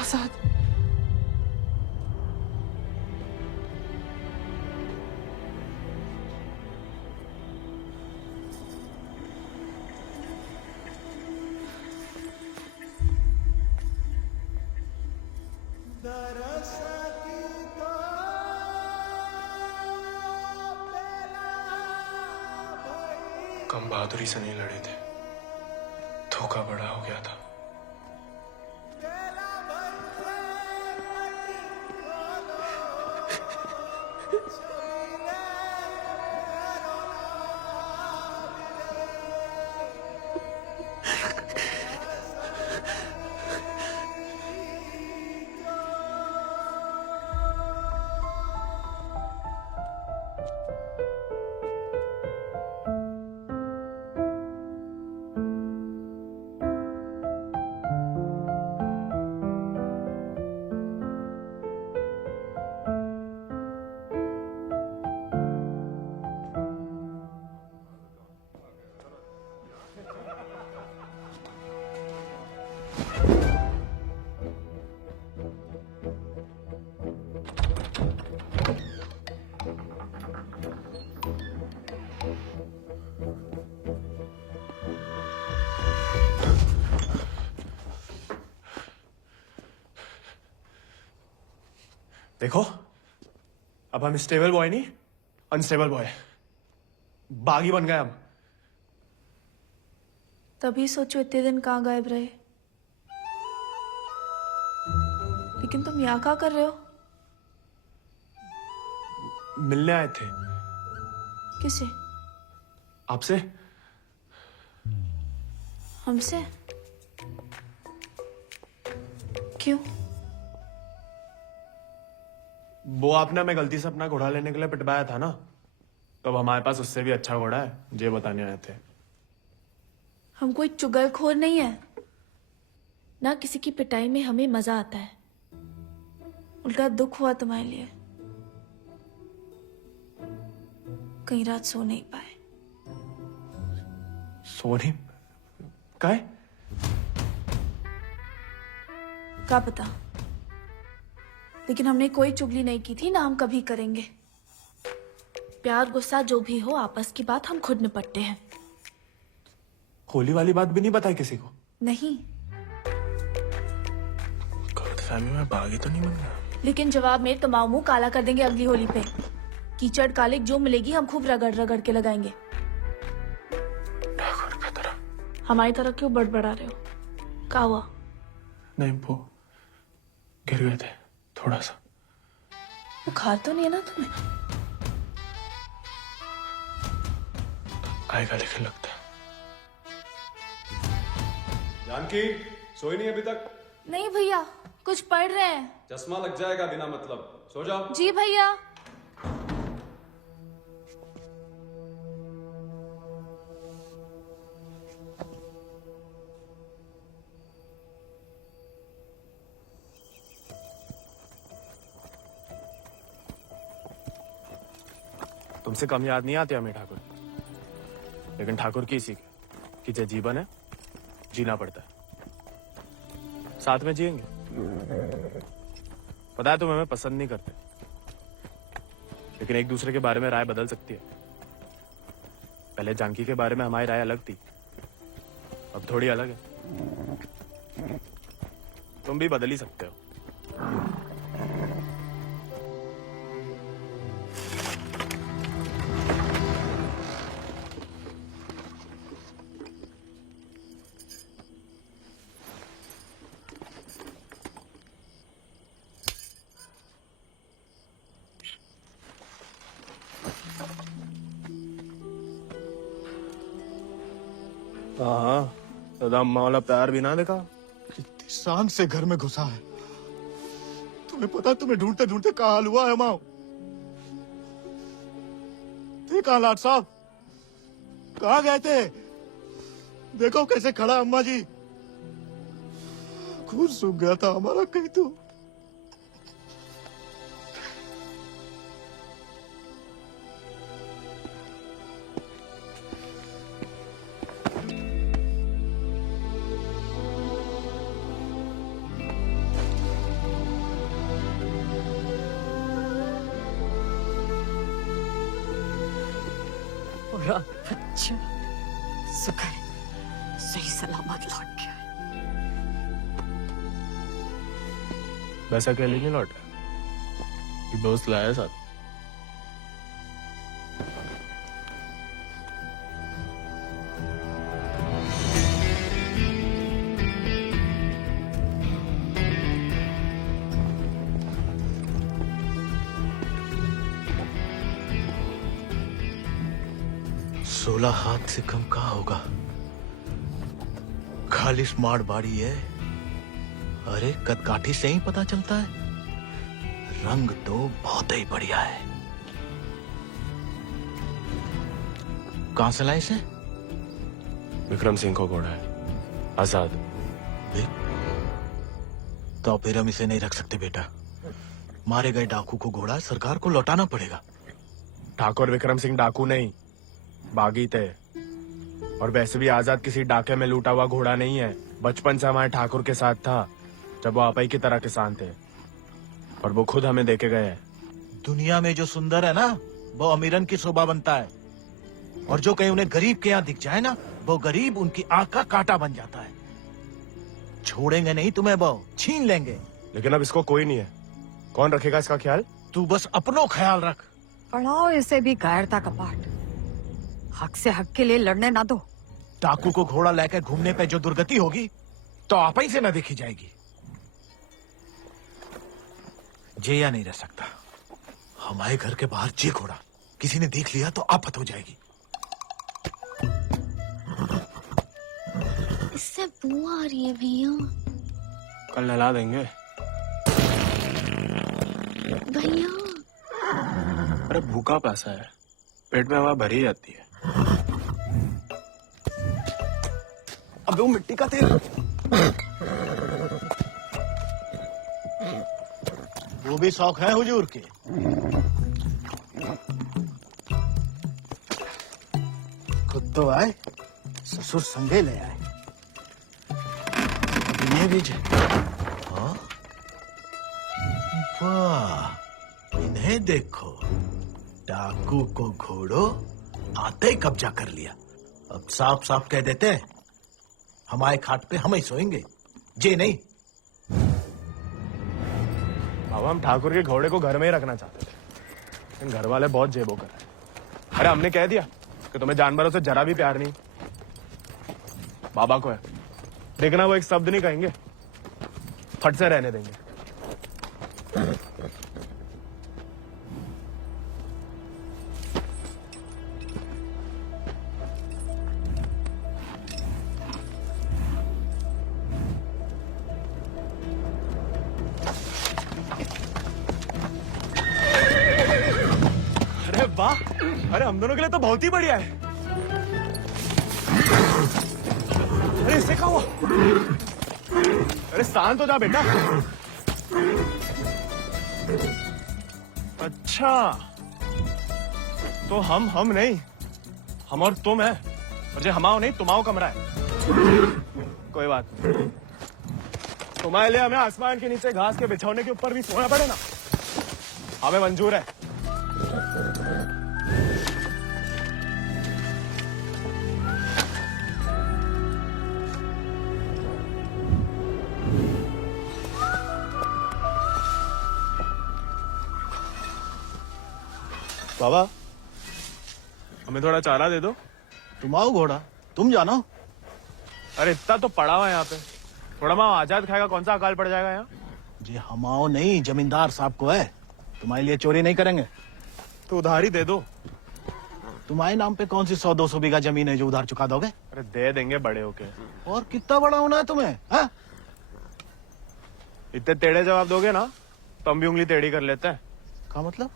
आजाद, कम बहादुरी से नहीं लड़े थे, धोखा बड़ा हो गया था। देखो, अब हम स्टेबल बॉय नहीं, अनस्टेबल बॉय, बागी बन गए हम। तभी सोचो इतने दिन कहाँ गायब रहे। लेकिन तुम यहाँ क्या कर रहे हो? मिलने आए थे। किसे? आपसे। हमसे? क्यों? वो आपने हमें गलती से अपना घोड़ा लेने के लिए पिटवाया था ना, तो अब हमारे पास उससे भी अच्छा घोड़ा है, ये बताने आए थे। हम कोई चुगलखोर नहीं है ना, किसी की पिटाई में हमें मजा आता है। उल्टा दुख हुआ तुम्हारे लिए, कई रात सो नहीं पाए। सो नहीं काय? क्या पता, लेकिन हमने कोई चुगली नहीं की थी ना, हम कभी करेंगे। प्यार गुस्सा जो भी हो, आपस की बात हम खुद निपटते हैं। होली वाली बात भी नहीं बताई किसी को? नहीं। गलतफहमी में बागी तो नहीं बन गया? लेकिन जवाब में तुम्हारा मुंह काला कर देंगे अगली होली पे। कीचड़ कालिक जो मिलेगी हम खूब रगड़ रगड़ के लगाएंगे। ठाकुर का तरह। हमारी तरह क्यों बड़बड़ा रहे हो? क्या हुआ? नहीं, वो गिर गए थे थोड़ा सा। बुखार तो नहीं है ना तुम्हें? आएगा लेकिन लगता है। जानकी सोई नहीं अभी तक? नहीं भैया, कुछ पढ़ रहे हैं। चश्मा लग जाएगा बिना मतलब, सो जाओ। जी भैया। तुमसे कम याद नहीं आती हमें ठाकुर, लेकिन ठाकुर की इसी कि जो जीवन है जीना पड़ता है, साथ में जिएंगे। पता है तुम हमें पसंद नहीं करते, लेकिन एक दूसरे के बारे में राय बदल सकती है। पहले जानकी के बारे में हमारी राय अलग थी, अब थोड़ी अलग है। तुम भी बदल ही सकते हो। हाँ, दादा मौला प्यार भी ना देखा। कितनी शान से घर में घुसा है। तुम्हें पता, तुम्हें ढूंढते ढूंढते कहाँ हाल हुआ है माओ। देखा लाट साहब, कहाँ गए थे? देखो कैसे खड़ा अम्मा जी। खून सूख गया था हमारा कहीं तो। बच्चा शुक्र है, सही सलामत लौट गया। वैसा अकेले नहीं लौटा, कि दोस्त लाया साथ। सोलह हाथ से कम कहाँ होगा? खाली स्मार्ट बाड़ी है। अरे कदकाठी से ही पता चलता है, रंग तो बहुत ही बढ़िया है। कहां से लाए इसे? विक्रम सिंह को घोड़ा है, आजाद। तो फिर हम इसे नहीं रख सकते बेटा। मारे गए डाकू को घोड़ा सरकार को लौटाना पड़ेगा। ठाकुर विक्रम सिंह डाकू नहीं, बागी थे। और वैसे भी आजाद किसी डाके में लूटा हुआ घोड़ा नहीं है। बचपन से हमारे ठाकुर के साथ था, जब वो आपई की तरह किसान थे, और वो खुद हमें देके गए हैं। दुनिया में जो सुंदर है ना, वो अमीरन की शोभा बनता है, और जो कहीं उन्हें गरीब के यहाँ दिख जाए ना, वो गरीब उनकी आंख का कांटा बन जाता है। छोड़ेंगे नहीं तुम्हें, वो छीन लेंगे। लेकिन अब इसको कोई नहीं है, कौन रखेगा इसका ख्याल? तू बस अपनो ख्याल रख। पढ़ाओ इसे भी कायरता का पाठ। हक से हक के लिए लड़ने ना दो। डाकू को घोड़ा लेकर घूमने पे जो दुर्गति होगी, तो आप ही से न देखी जाएगी। जेया नहीं रह सकता। हमारे घर के बाहर जे घोड़ा किसी ने देख लिया तो आफत हो जाएगी। इससे बू आ रही है भैया। कल नहला देंगे। भैया अरे भूखा पैसा है, पेट में हवा भरी जाती है। अब वो मिट्टी का तेल, वो भी शौक है हुजूर के। खुद तो आए, ससुर संगे ले आए। ये भी हाँ? वाह, इन्हें देखो, डाकू को घोड़ो आते ही कब्जा कर लिया। अब साफ साफ कह देते हैं, हमारे खाट पे हम ही सोएंगे, जे नहीं। बाबा, हम ठाकुर के घोड़े को घर में ही रखना चाहते थे, लेकिन घर वाले बहुत जेबो कर रहे हैं। अरे हमने कह दिया कि तुम्हें जानवरों से जरा भी प्यार नहीं। बाबा को है, देखना वो एक शब्द नहीं कहेंगे, फट से रहने देंगे। अरे वाह, अरे हम दोनों के लिए तो बहुत ही बढ़िया है। अरे इससे क्या हुआ? अरे शांत हो जा बेटा। अच्छा, तो हम नहीं, हम और तुम है, और जो हमाओ नहीं तुम्हाओ कमरा है। कोई बात नहीं, तुम्हारे लिए हमें आसमान के नीचे घास के बिछौने के ऊपर भी सोना पड़े ना, हमें मंजूर है। बाबा, हमें थोड़ा चारा दे दो। तुम आओ घोड़ा, तुम जानो। अरे इतना तो पड़ा हुआ है यहाँ पे, थोड़ा माँ आजाद खाएगा, कौन सा अकाल पड़ जाएगा यहाँ। जी हम आओ नहीं, जमींदार साहब को है, तुम्हारे लिए चोरी नहीं करेंगे। तो उधार ही दे दो। तुम्हारे नाम पे कौन सी 100-200 बीघा जमीन है जो उधार चुका दोगे? अरे दे देंगे बड़े होके। और कितना बड़ा होना है तुम्हें? हाँ? इतने टेढ़े जवाब दोगे ना तो हम भी उंगली टेढ़ी कर लेते हैं। क्या मतलब?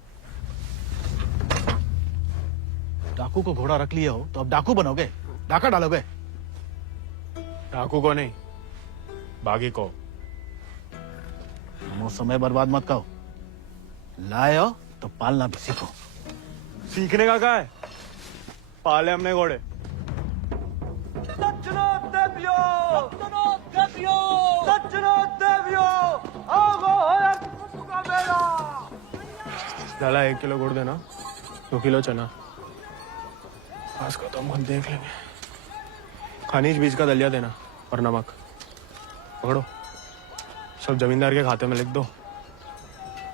डाकू को घोड़ा रख लिया हो तो अब डाकू बनोगे, डाका डालोगे? डाकू को नहीं, बागी को। वो समय बर्बाद मत करो, लाए हो तो पालना भी सीखो। सीखने का क्या है, पाले हमने घोड़े। लाला 1 किलो गुड़ देना, 2 किलो चना, आज का तो हम खुद देख लेंगे। खनिज बीज का दलिया देना और नमक। पकड़ो, सब जमींदार के खाते में लिख दो।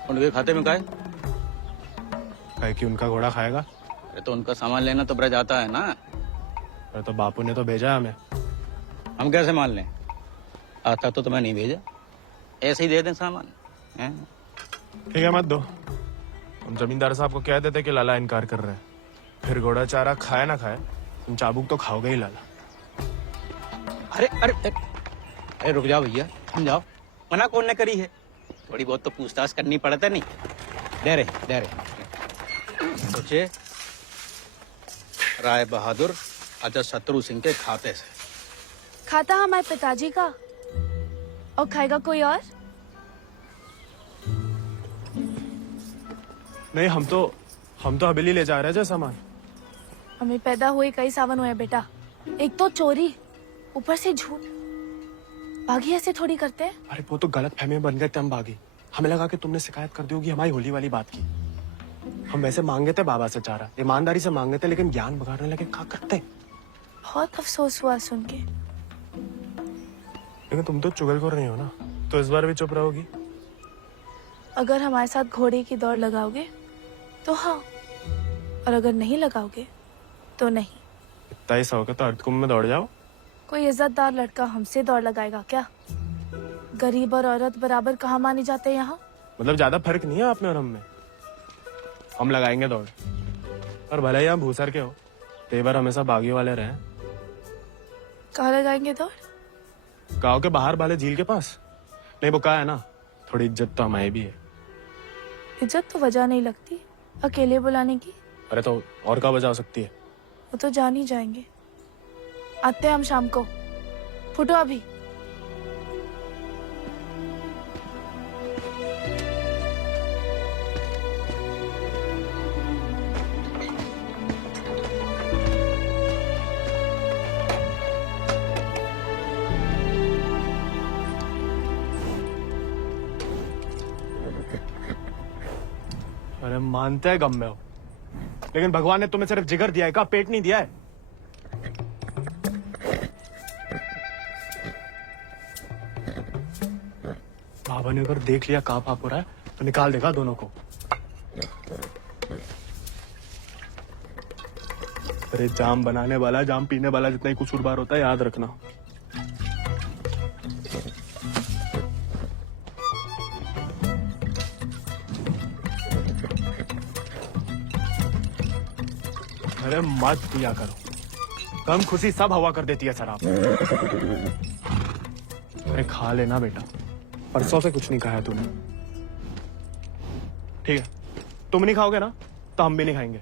उनके खाते में का है? कहे कि उनका घोड़ा खाएगा। अरे तो उनका सामान लेना तो ब्रज आता है ना। अरे तो बापू ने तो भेजा हमें, हम कैसे मान लें? आता तो तुम्हें नहीं भेजा, ऐसे ही दे दें सामान। ठीक है मत दो, हम जमींदार साहब को कह देते कि लाला इनकार कर रहे हैं, फिर घोड़ा चारा खाए ना खाए तुम चाबुक तो खाओगे ही लाला। अरे अरे अरे रुक जाओ भैया, तुम जाओ, मना कौन ने करी है? थोड़ी बहुत तो पूछताछ करनी पड़ता नहीं। दे रहे सोचे राय बहादुर अजय शत्रु सिंह के खाते से। खाता हमारे पिताजी का, और खाएगा कोई और? नहीं, हम तो हवेली ले जा रहे हैं सामान। हमें पैदा हुए कई सावन हुए बेटा, एक तो चोरी, ऊपर से झूठ। बागी ऐसे थोड़ी करते हैं। अरे वो तो गलत फहमी में बन गए थे हम बागी, हमें लगा कि तुमने शिकायत कर दी होगी हमारी होली वाली बात की। हम वैसे मांगे थे बाबा से चारा, ईमानदारी से मांगे थे, लेकिन ज्ञान बगाड़ने लगे, क्या करते। बहुत अफसोस हुआ सुन के। लेकिन तुम तो चुगलखोर नहीं हो ना, तो इस बार भी चुप रहोगी? अगर हमारे साथ घोड़े की दौड़ लगाओगे तो हाँ, और अगर नहीं लगाओगे तो नहीं। इतना ही शौक है तो अर्धकुंभ में दौड़ जाओ। कोई इज्जतदार लड़का हमसे दौड़ लगाएगा क्या? गरीब और औरत बराबर कहाँ माने जाते हैं यहाँ? मतलब ज्यादा फर्क नहीं है आप में और हम में। हम लगाएंगे दौड़, और भले ही हम भूसर के हो, तेवर हमेशा बागी वाले रहे। कहाँ लगाएंगे दौड़? गांव के बाहर वाले झील के पास। नहीं वो कहा है ना, थोड़ी इज्जत तो हमारी भी है। इज्जत तो वजह नहीं लगती अकेले बुलाने की। अरे तो और क्या वजह हो सकती है? वो तो जान ही जाएंगे। आते हैं हम शाम को, फुटो अभी। अरे मानते हैं गम में हो, लेकिन भगवान ने तुम्हें सिर्फ जिगर दिया है, का पेट नहीं दिया है। बाबा ने अगर देख लिया कहाँ पाप हो रहा है तो निकाल देगा दोनों को। अरे जाम बनाने वाला जाम पीने वाला जितना ही कसूरवार होता है, याद रखना। अरे मत पिया करो, कम खुशी सब हवा कर देती है शराब। अरे खा लेना बेटा, परसों से कुछ नहीं खाया तूने। ठीक है, तुम नहीं खाओगे ना तो हम भी नहीं खाएंगे।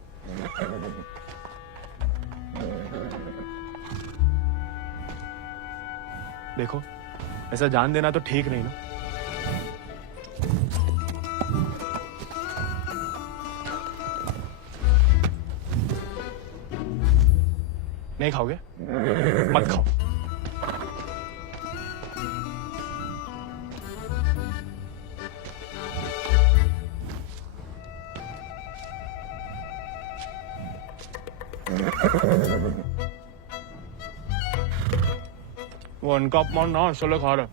देखो, ऐसा जान देना तो ठीक नहीं ना। नहीं खाओगे? मत खाओ। वो उनका अपमान ना असले खा रहे,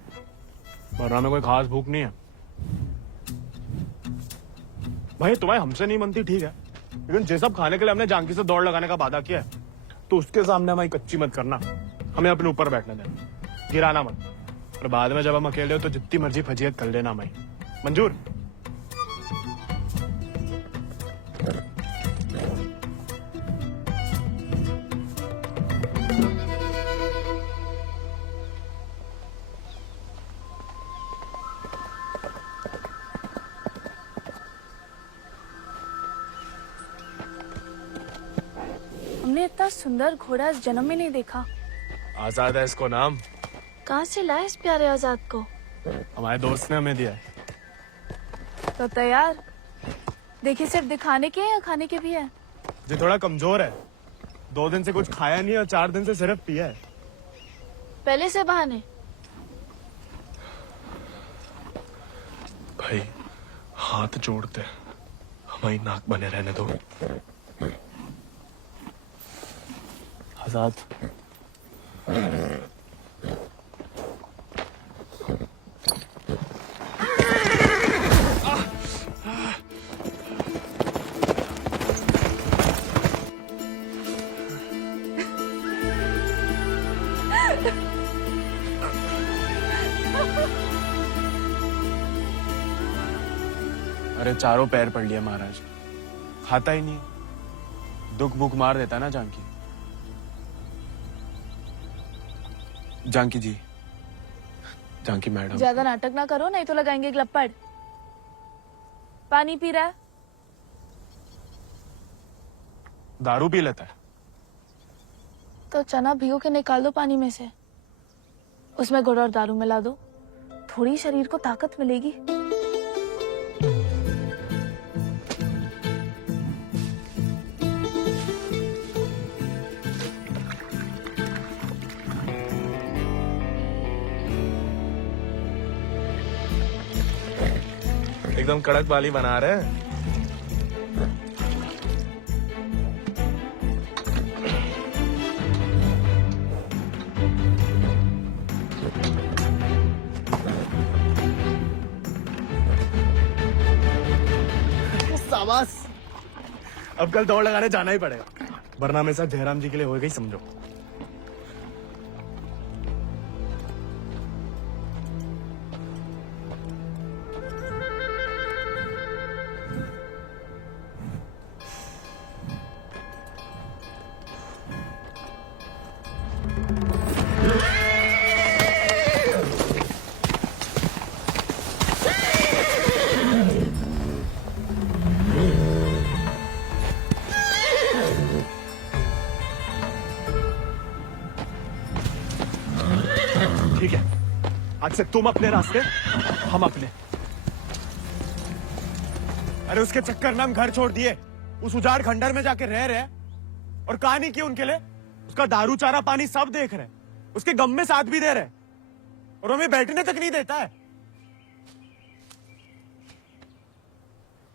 वरना में कोई खास भूख नहीं है। भाई तुम्हें हमसे नहीं बनती ठीक है, लेकिन जे सब खाने के लिए हमने जानकी से दौड़ लगाने का वादा किया है, तो उसके सामने हमारी कच्ची मत करना। हमें अपने ऊपर बैठने देना, गिराना मत। और बाद में जब हम अकेले हो तो जितनी मर्जी फजीयत कर लेना हमारी। मंजूर? हमने इतना सुंदर घोड़ा इस जन्म में नहीं देखा। आजाद है इसको नाम। कहाँ से लाए इस प्यारे आजाद को? हमारे दोस्त ने हमें दिया है। तो तैयार। देखिए, सिर्फ दिखाने के हैं या खाने के भी है? जो थोड़ा कमजोर है, 2 दिन से कुछ खाया नहीं और 4 दिन से सिर्फ पिया है। पहले से बहाने। भाई हाथ जोड़ते, हमारी नाक बने रहने दो। आजाद, अरे चारों पैर पड़ लिया महाराज, खाता ही नहीं, दुख भूख मार देता ना जानकी। जानकी जी, जानकी मैडम। ज्यादा नाटक ना करो, नहीं तो लगाएंगे ग्लप्पड़। पानी पी रहा है? दारू पी लेता है। तो चना भिगो के निकाल दो पानी में से, उसमें गुड़ और दारू मिला दो, थोड़ी शरीर को ताकत मिलेगी। एकदम कड़क वाली बना रहे हैं। शाबाश, अब कल दौड़ लगाने जाना ही पड़ेगा, वरना मेरे साथ जयराम जी के लिए होएगा ही समझो। ठीक है, आज से तुम अपने रास्ते, हम अपने। अरे उसके चक्कर में हम घर छोड़ दिए, उस उजाड़ खंडर में जाके रह रहे हैं, और कहानी की उनके लिए उसका दारू चारा पानी सब देख रहे, उसके गम में साथ भी दे रहे, और हमें बैठने तक नहीं देता है।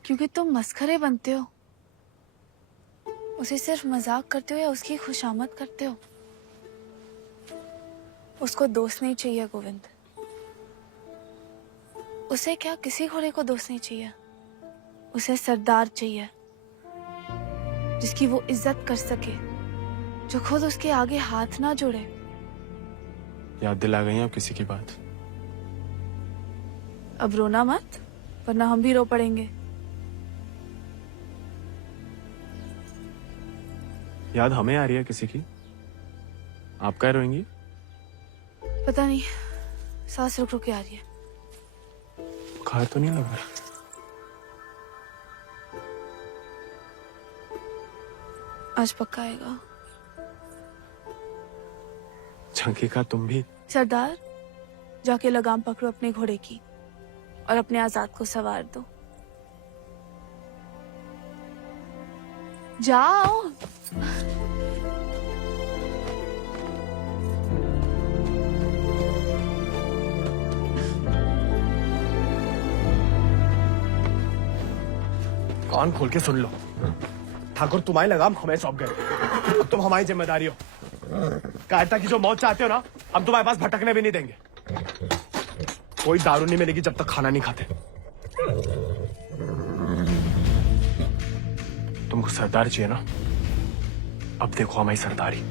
क्योंकि तुम मस्खरे बनते हो, उसे सिर्फ मजाक करते हो या उसकी खुशामद करते हो। उसको दोस्त नहीं चाहिए गोविंद, उसे क्या किसी घोड़े को दोस्त नहीं चाहिए, उसे सरदार चाहिए जिसकी वो इज्जत कर सके, जो खुद उसके आगे हाथ ना जोड़े। याद दिला गई अब किसी की बात? अब रोना मत, वरना हम भी रो पड़ेंगे। याद हमें आ रही है किसी की? आप क्या रोएंगी? पता नहीं, सांस रुक रुक के आ रही है। बुखार तो नहीं लग रहा? आज पक्का आएगा। झंकी का तुम भी? सरदार, जाके लगाम पकड़ो अपने घोड़े की और अपने आजाद को सवार दो। जाओ। कान खोल के सुन लो, ठाकुर तुम्हारी लगाम हमें सौंप गए, अब तुम हमारी जिम्मेदारी हो। कायरता की जो मौत चाहते हो ना, हम तुम्हारे पास भटकने भी नहीं देंगे। कोई दारू नहीं मिलेगी जब तक खाना नहीं खाते। तुमको सरदार चाहिए ना, अब देखो हमारी सरदारी।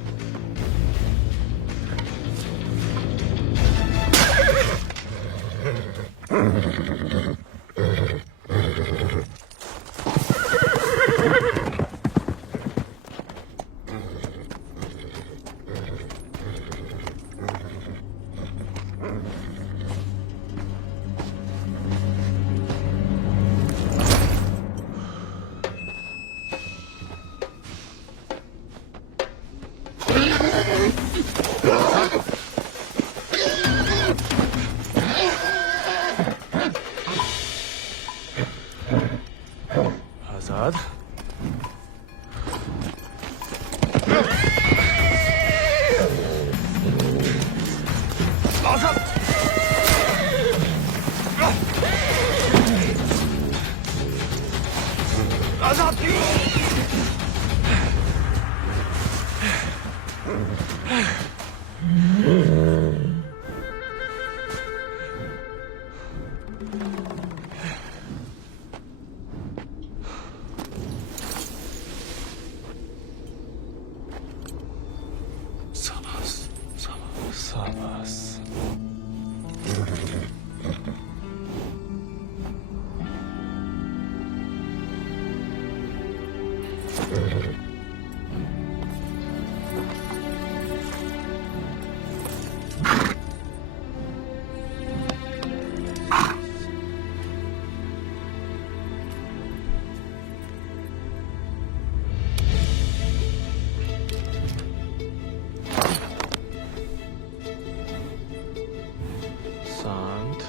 आजाद, शाबाश। शांत।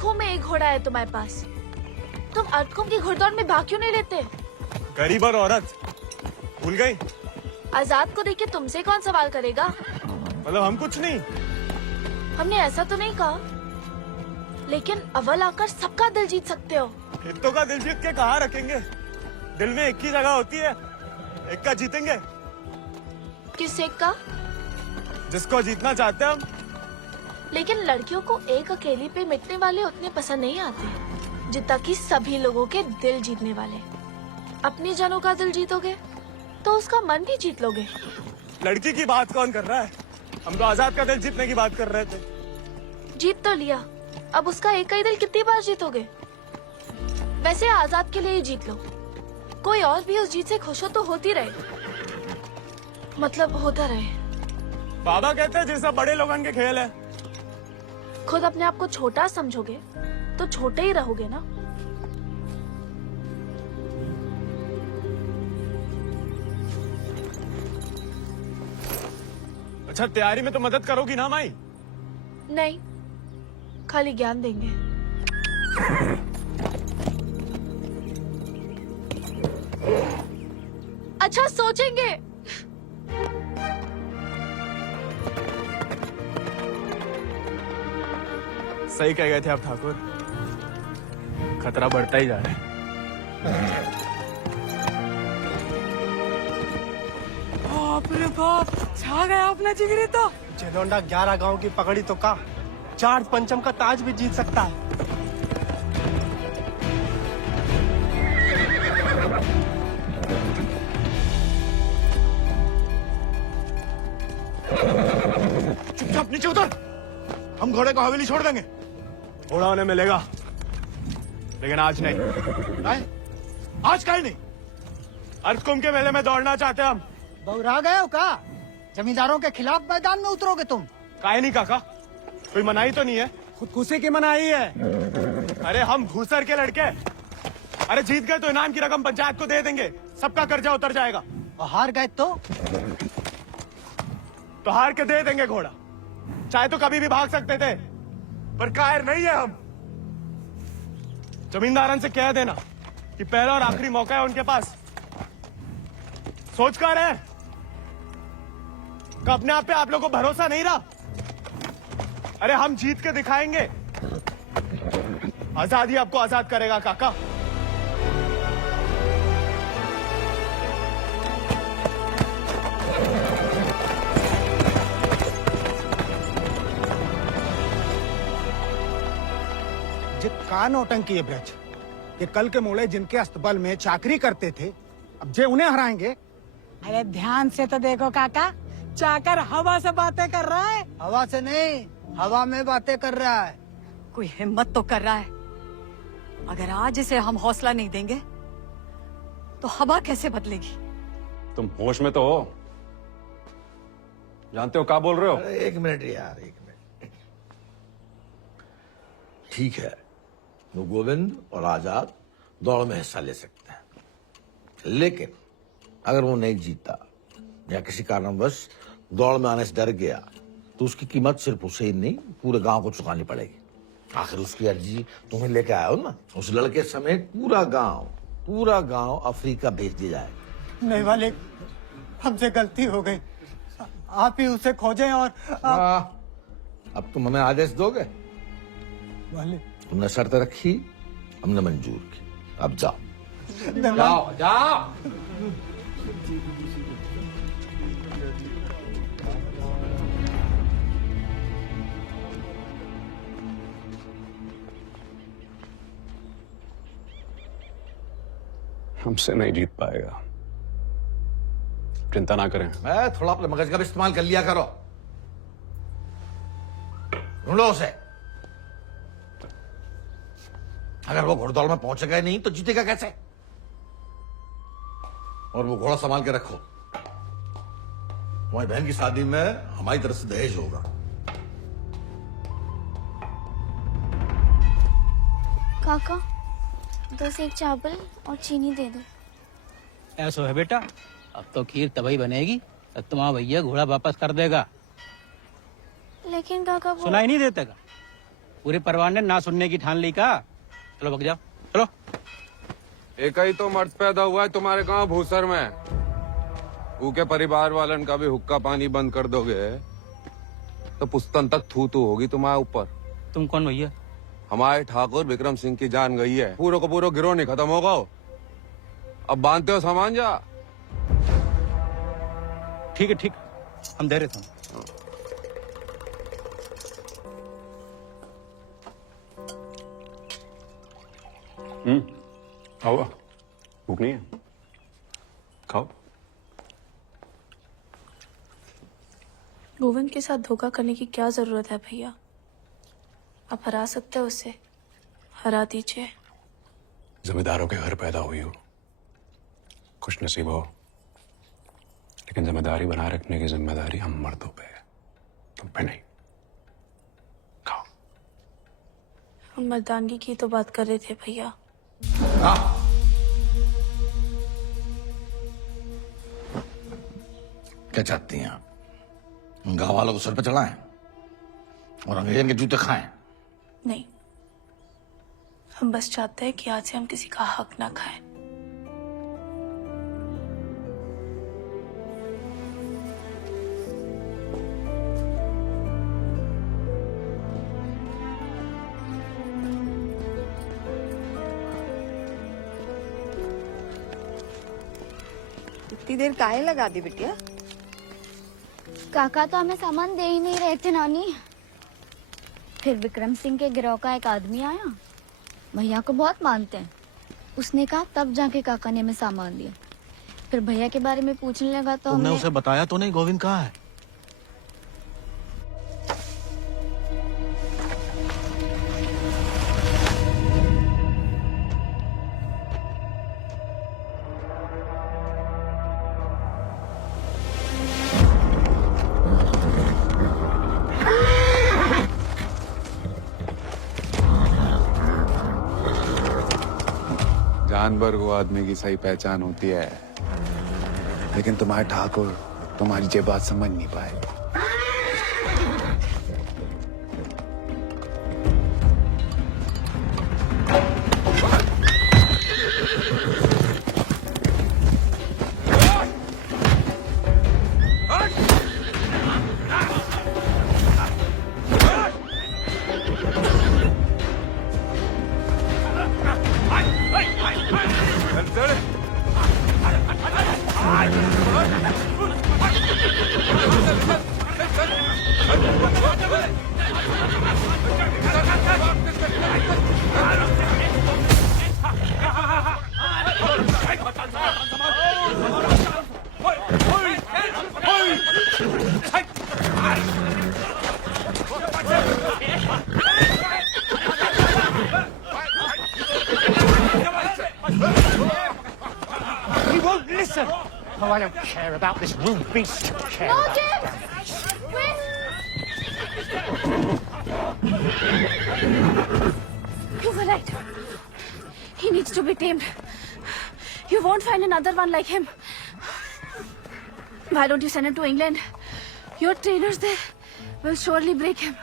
लाखों में एक घोड़ा है तुम्हारे पास, तुम अरकुम की घुड़दौड़ में भाग क्यों नहीं लेते? गरीब और औरत भूल गई? आजाद को देख के तुमसे कौन सवाल करेगा? मतलब हम कुछ नहीं। हमने ऐसा तो नहीं कहा, लेकिन अव्वल आकर सबका दिल जीत सकते हो। हितों का दिल जीत के कहाँ रखेंगे? दिल में एक ही जगह होती है, एक का जीतेंगे। किस एक का? जिसको जीतना चाहते हैं हम। लेकिन लड़कियों को एक अकेली पे मिटने वाले उतने पसंद नहीं आते जितना कि सभी लोगों के दिल जीतने वाले। अपनी जनों का दिल जीतोगे तो उसका मन भी जीत लोगे। लड़की की बात कौन कर रहा है? हम तो आजाद का दिल जीतने की बात कर रहे थे। जीत तो लिया, अब उसका एक ही दिल कितनी बार जीतोगे? वैसे आजाद के लिए ही जीत लो, कोई और भी उस जीत से खुश हो तो होती रहे, मतलब होता रहे। बाबा कहते हैं जैसा बड़े लोगों के खेल है। खुद अपने आप को छोटा समझोगे तो छोटे ही रहोगे ना। अच्छा, तैयारी में तो मदद करोगी ना माई? नहीं, खाली ज्ञान देंगे। अच्छा, सोचेंगे। सही कह गए थे आप ठाकुर, खतरा बढ़ता ही जा रहा है। बाप रे बाप, छा गया अपना जिगरी तो। जेलोंडा 11 गांव की पकड़ी तो का 4 पंचम का ताज भी जीत सकता है। चुपचाप नीचे उतर, हम घोड़े को हवेली छोड़ देंगे। घोड़ा उन्हें मिलेगा, लेकिन आज नहीं। आज काहे नहीं? अरकुम के मेले में दौड़ना चाहते हैं हम। बौरा गए हो का? जमींदारों के खिलाफ मैदान में उतरोगे तुम? काहे नहीं काका, कोई मनाही तो नहीं है? खुदकुशी की मनाही है। अरे हम घूसर के लड़के, अरे जीत गए तो इनाम की रकम पंचायत को दे देंगे, सबका कर्जा उतर जाएगा। और हार गए तो हार के दे देंगे घोड़ा। चाहे तो कभी भी भाग सकते थे, पर कायर नहीं है हम। जमींदारन से कह देना कि पहला और आखिरी मौका है उनके पास। सोच कर है कि अपने आप पे आप लोगों को भरोसा नहीं रहा। अरे हम जीत के दिखाएंगे, आजादी आपको आजाद करेगा काका। जे का नौटंकी है ब्रज, ये कल के मोड़े जिनके अस्तबल में चाकरी करते थे, अब जे उन्हें हराएंगे। अरे ध्यान से तो देखो काका, चाकर हवा से बातें कर रहा है। हवा से नहीं, हवा में बातें कर रहा है। कोई हिम्मत तो कर रहा है। अगर आज इसे हम हौसला नहीं देंगे तो हवा कैसे बदलेगी? तुम होश में तो हो? जानते हो क्या बोल रहे हो? अरे एक मिनट यार, एक मिनट। ठीक है, वो गोविंद और आजाद दौड़ में हिस्सा ले सकते हैं, लेकिन अगर वो नहीं जीता या किसी कारणवश दौड़ में आने से डर गया तो उसकी कीमत सिर्फ उसे ही नहीं, पूरे गांव को चुकानी पड़ेगी। आखिर उसकी अर्जी तुम्हें लेके आया हो ना। उस लड़के समेत पूरा गांव अफ्रीका भेज दिया जाएगा। नहीं मालिक, हमसे गलती हो गई, आप ही उसे खोजें। और अब तुम हमें आदेश दोगे? मालिक, तुमने शर्त रखी, हमने मंजूर की, अब जाओ। जाओ जाओ। हमसे नहीं जीत पाएगा, चिंता ना करें। मैं थोड़ा अपने मगज का भी इस्तेमाल कर लिया करो। ढूंढो उसे। अगर वो घोड़दौड़ में पहुंचेगा ही नहीं तो जीतेगा कैसे? और वो घोड़ा संभाल के रखो, तुम्हारी बहन की शादी में हमारी तरफ से दहेज होगा। काका, 2 सेक चावल और चीनी दे दो। ऐसा है बेटा, अब तो खीर तभी बनेगी तब तुम्हारा भैया घोड़ा वापस कर देगा। लेकिन काका वो... सुनाई नहीं देता का? पूरे परिवार ने ना सुनने की ठान ली का। चलो भग जाओ, चलो। एक ही तो मर्द पैदा हुआ है तुम्हारे गांव भूसर में। ऊके परिवार वालन का भी हुक्का पानी बंद कर दोगे तो पुस्तन तक थू थू होगी तुम्हारे ऊपर। तुम कौन भैया? हमारे ठाकुर विक्रम सिंह की जान गई है, पूरो को पूरो गिरोह नहीं खत्म होगा। अब बांधते हो सामान जा। ठीक है, ठीक, हम दे रहे थे। आओ, भूख नहीं है? खाओ। गोविंद के साथ धोखा करने की क्या जरूरत है भैया? आप हरा सकते हो उसे, हरा दीजिए। जमींदारों के घर पैदा हुई हो, खुश नसीब हो, लेकिन जिम्मेदारी बनाए रखने की जिम्मेदारी हम मर्दों पे है, तुम पे नहीं। खाओ। हम मर्दानगी की तो बात कर रहे थे भैया। क्या चाहती हैं आप? गांव वालों को सर पे चढ़ाएं और अंग्रेजन के जूते खाएं? नहीं, हम बस चाहते हैं कि आज से हम किसी का हक ना खाएं। इतनी देर काहे लगा दी बिटिया? काका तो हमें सामान दे ही नहीं रहे थे नानी। फिर विक्रम सिंह के गिरोह का एक आदमी आया, भैया को बहुत मानते हैं। उसने कहा तब जाके काका ने हमें सामान दिया। फिर भैया के बारे में पूछने लगा तो तुमने उसे बताया तो नहीं गोविंद कहाँ है? जानवर को आदमी की सही पहचान होती है, लेकिन तुम्हारे ठाकुर तुम्हारी ये बात समझ नहीं पाए। He won't listen. Oh, I don't care about this rude beast. Care about You were right. He needs to be tamed. You won't find another one like him. Why don't you send him to England? Your trainers there will surely break him.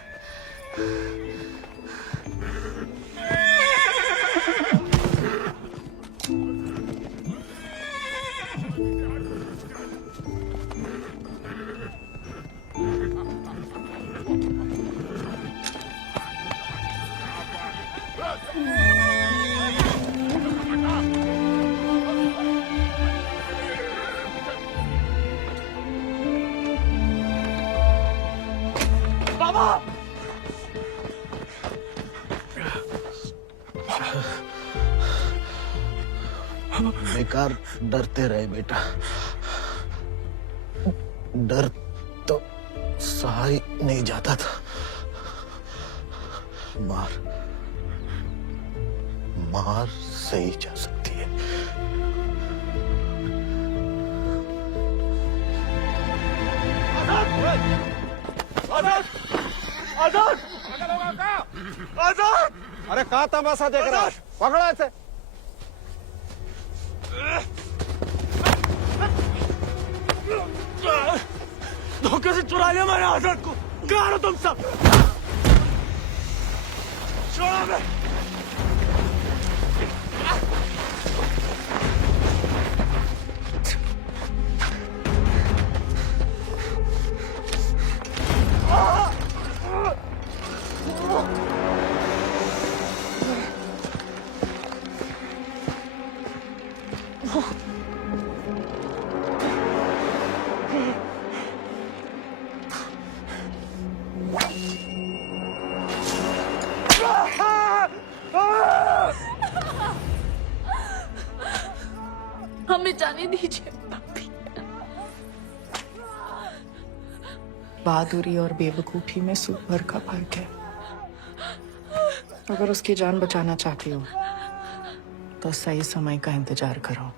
बेकार डरते रहे बेटा, डर तो सहा ही नहीं जाता था। मार मार सही जा सकती है। आजाद! आजाद! आजाद! अरे कहा तमाशा देख रहा है? पकड़ो इसे। धोखे से चुरा लिया मैंने आजाद को। कहाँ हो तुम सब? छोड़ो बे। हमें जाने दीजिए। बहादुरी और बेवकूफी में सूप भर का फर्क है। अगर उसकी जान बचाना चाहती हो तो सही समय का इंतजार करो।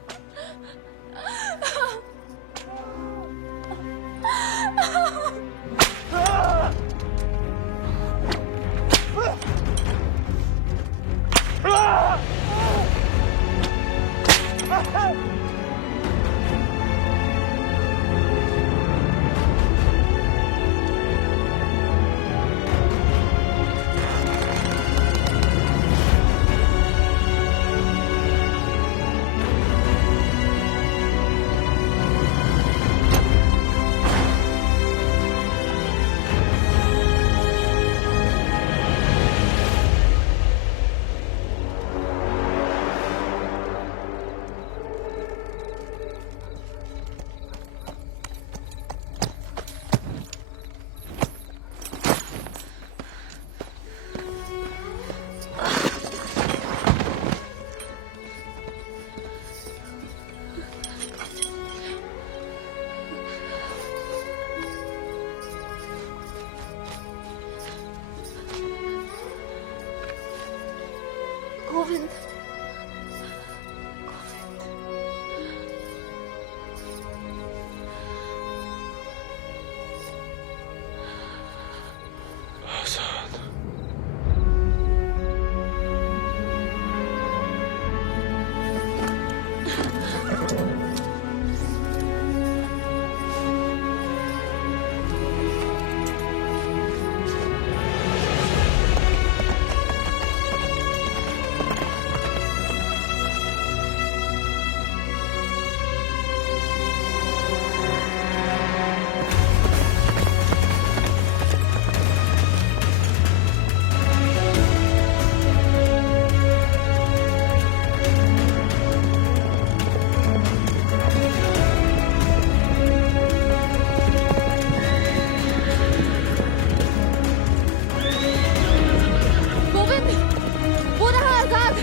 गोविंद, वो रहा आजाद।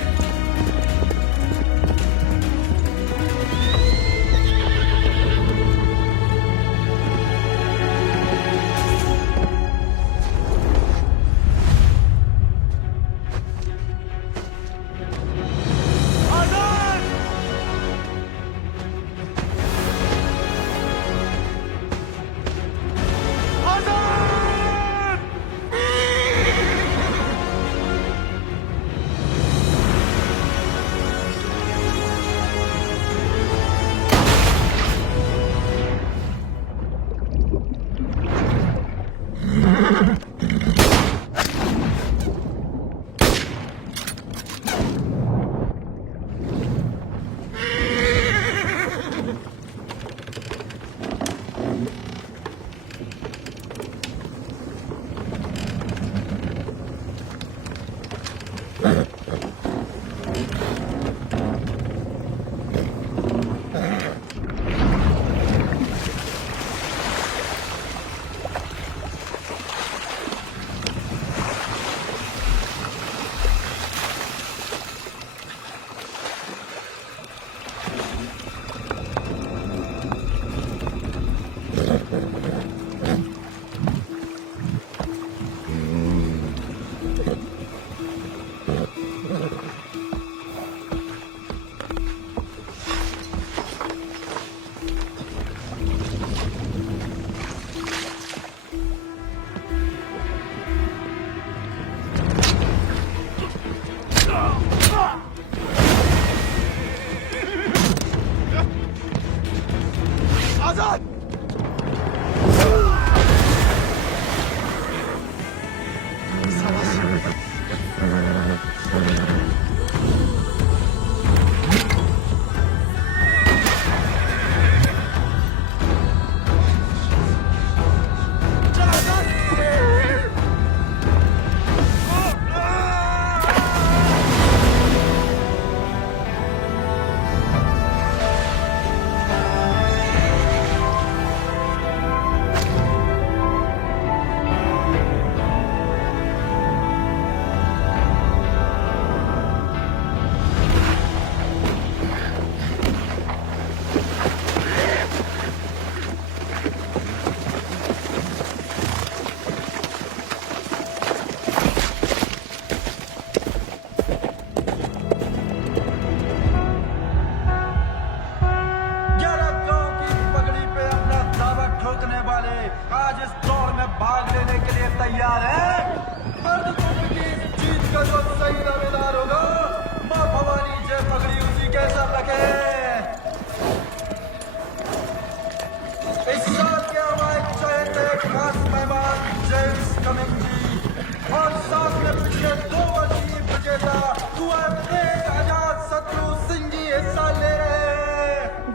आजाद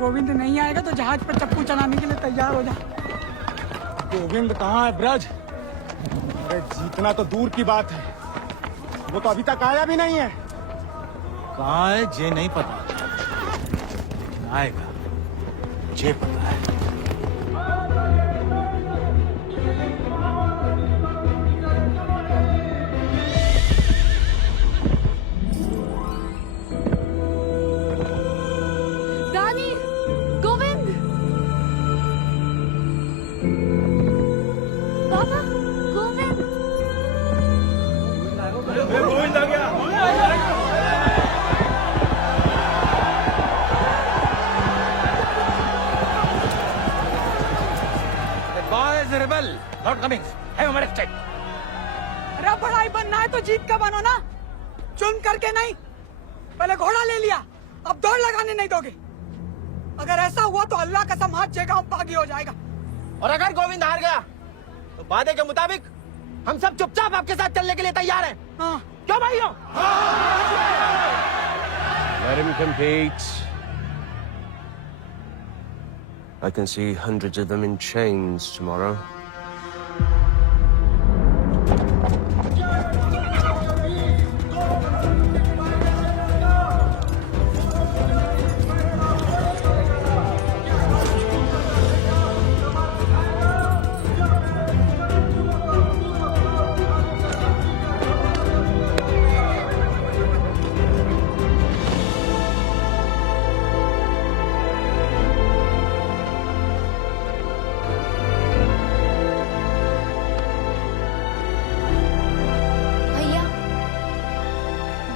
गोविंद नहीं आएगा तो जहाज पर चप्पू चलाने के लिए तैयार हो जा। गोविंद कहाँ है ब्रज? अरे जीतना तो दूर की बात है, वो तो अभी तक आया भी नहीं है। कहाँ है जे नहीं पता, आएगा जे पता है। रानी, गोविंद, पापा, गोविंद। गोविंद आ गया। rebel, not coming. Have him arrested. अरे बड़ाई बनना है तो जीत का बनो ना, चुन करके नहीं। पहले घोड़ा ले लिया, अब दौड़ लगाने नहीं दोगे। अगर ऐसा हुआ तो अल्लाह कसम हाथ जगह पागी हो जाएगा। और अगर गोविंद हार गया तो वादे के मुताबिक हम सब चुपचाप आपके साथ चलने के लिए तैयार हैं। हाँ। क्यों भाइयों? Let him compete. I can see hundreds of them in chains tomorrow.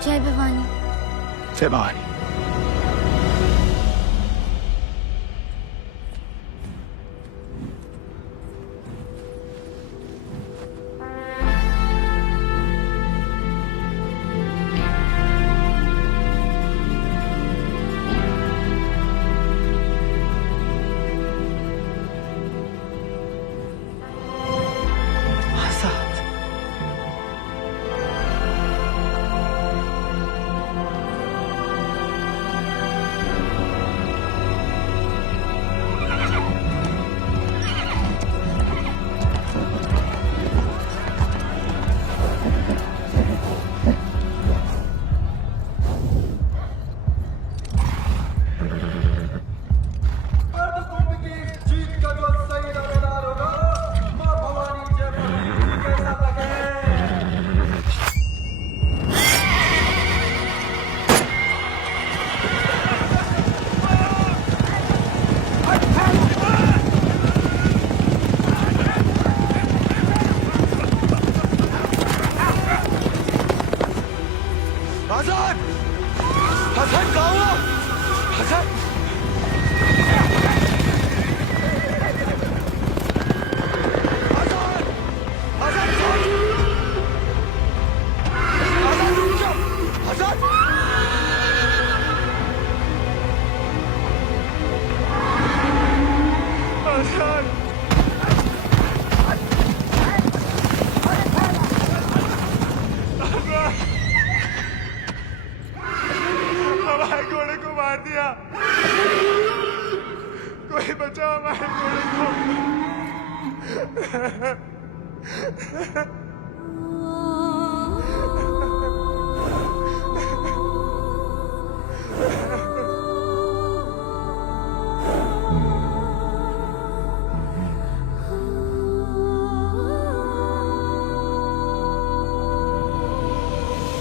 जय भवानी। जय भवानी।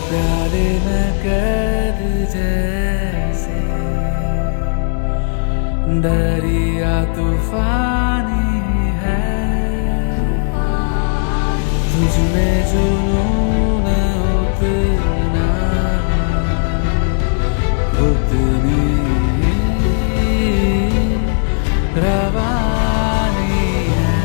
प्यारे में कैद जैसे दरिया तूफानी है, तुझ में जुनून उतना उतनी रवानी है।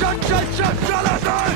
चल चल चल चल चल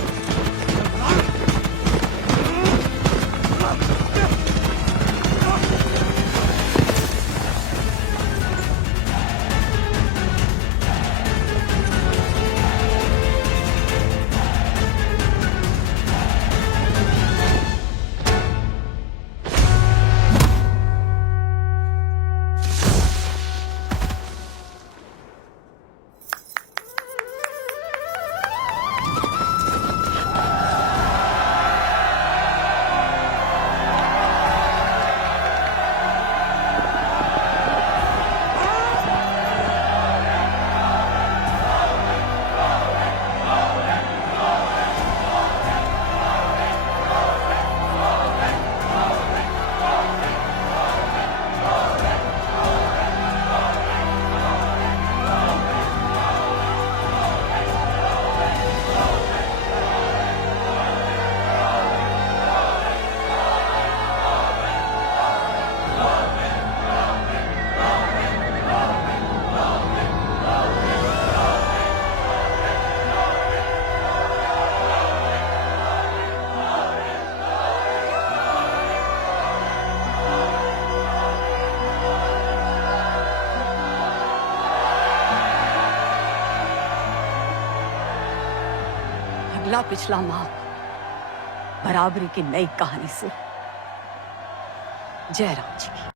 अगला पिछला माह बराबरी की नई कहानी से जयराम जी की।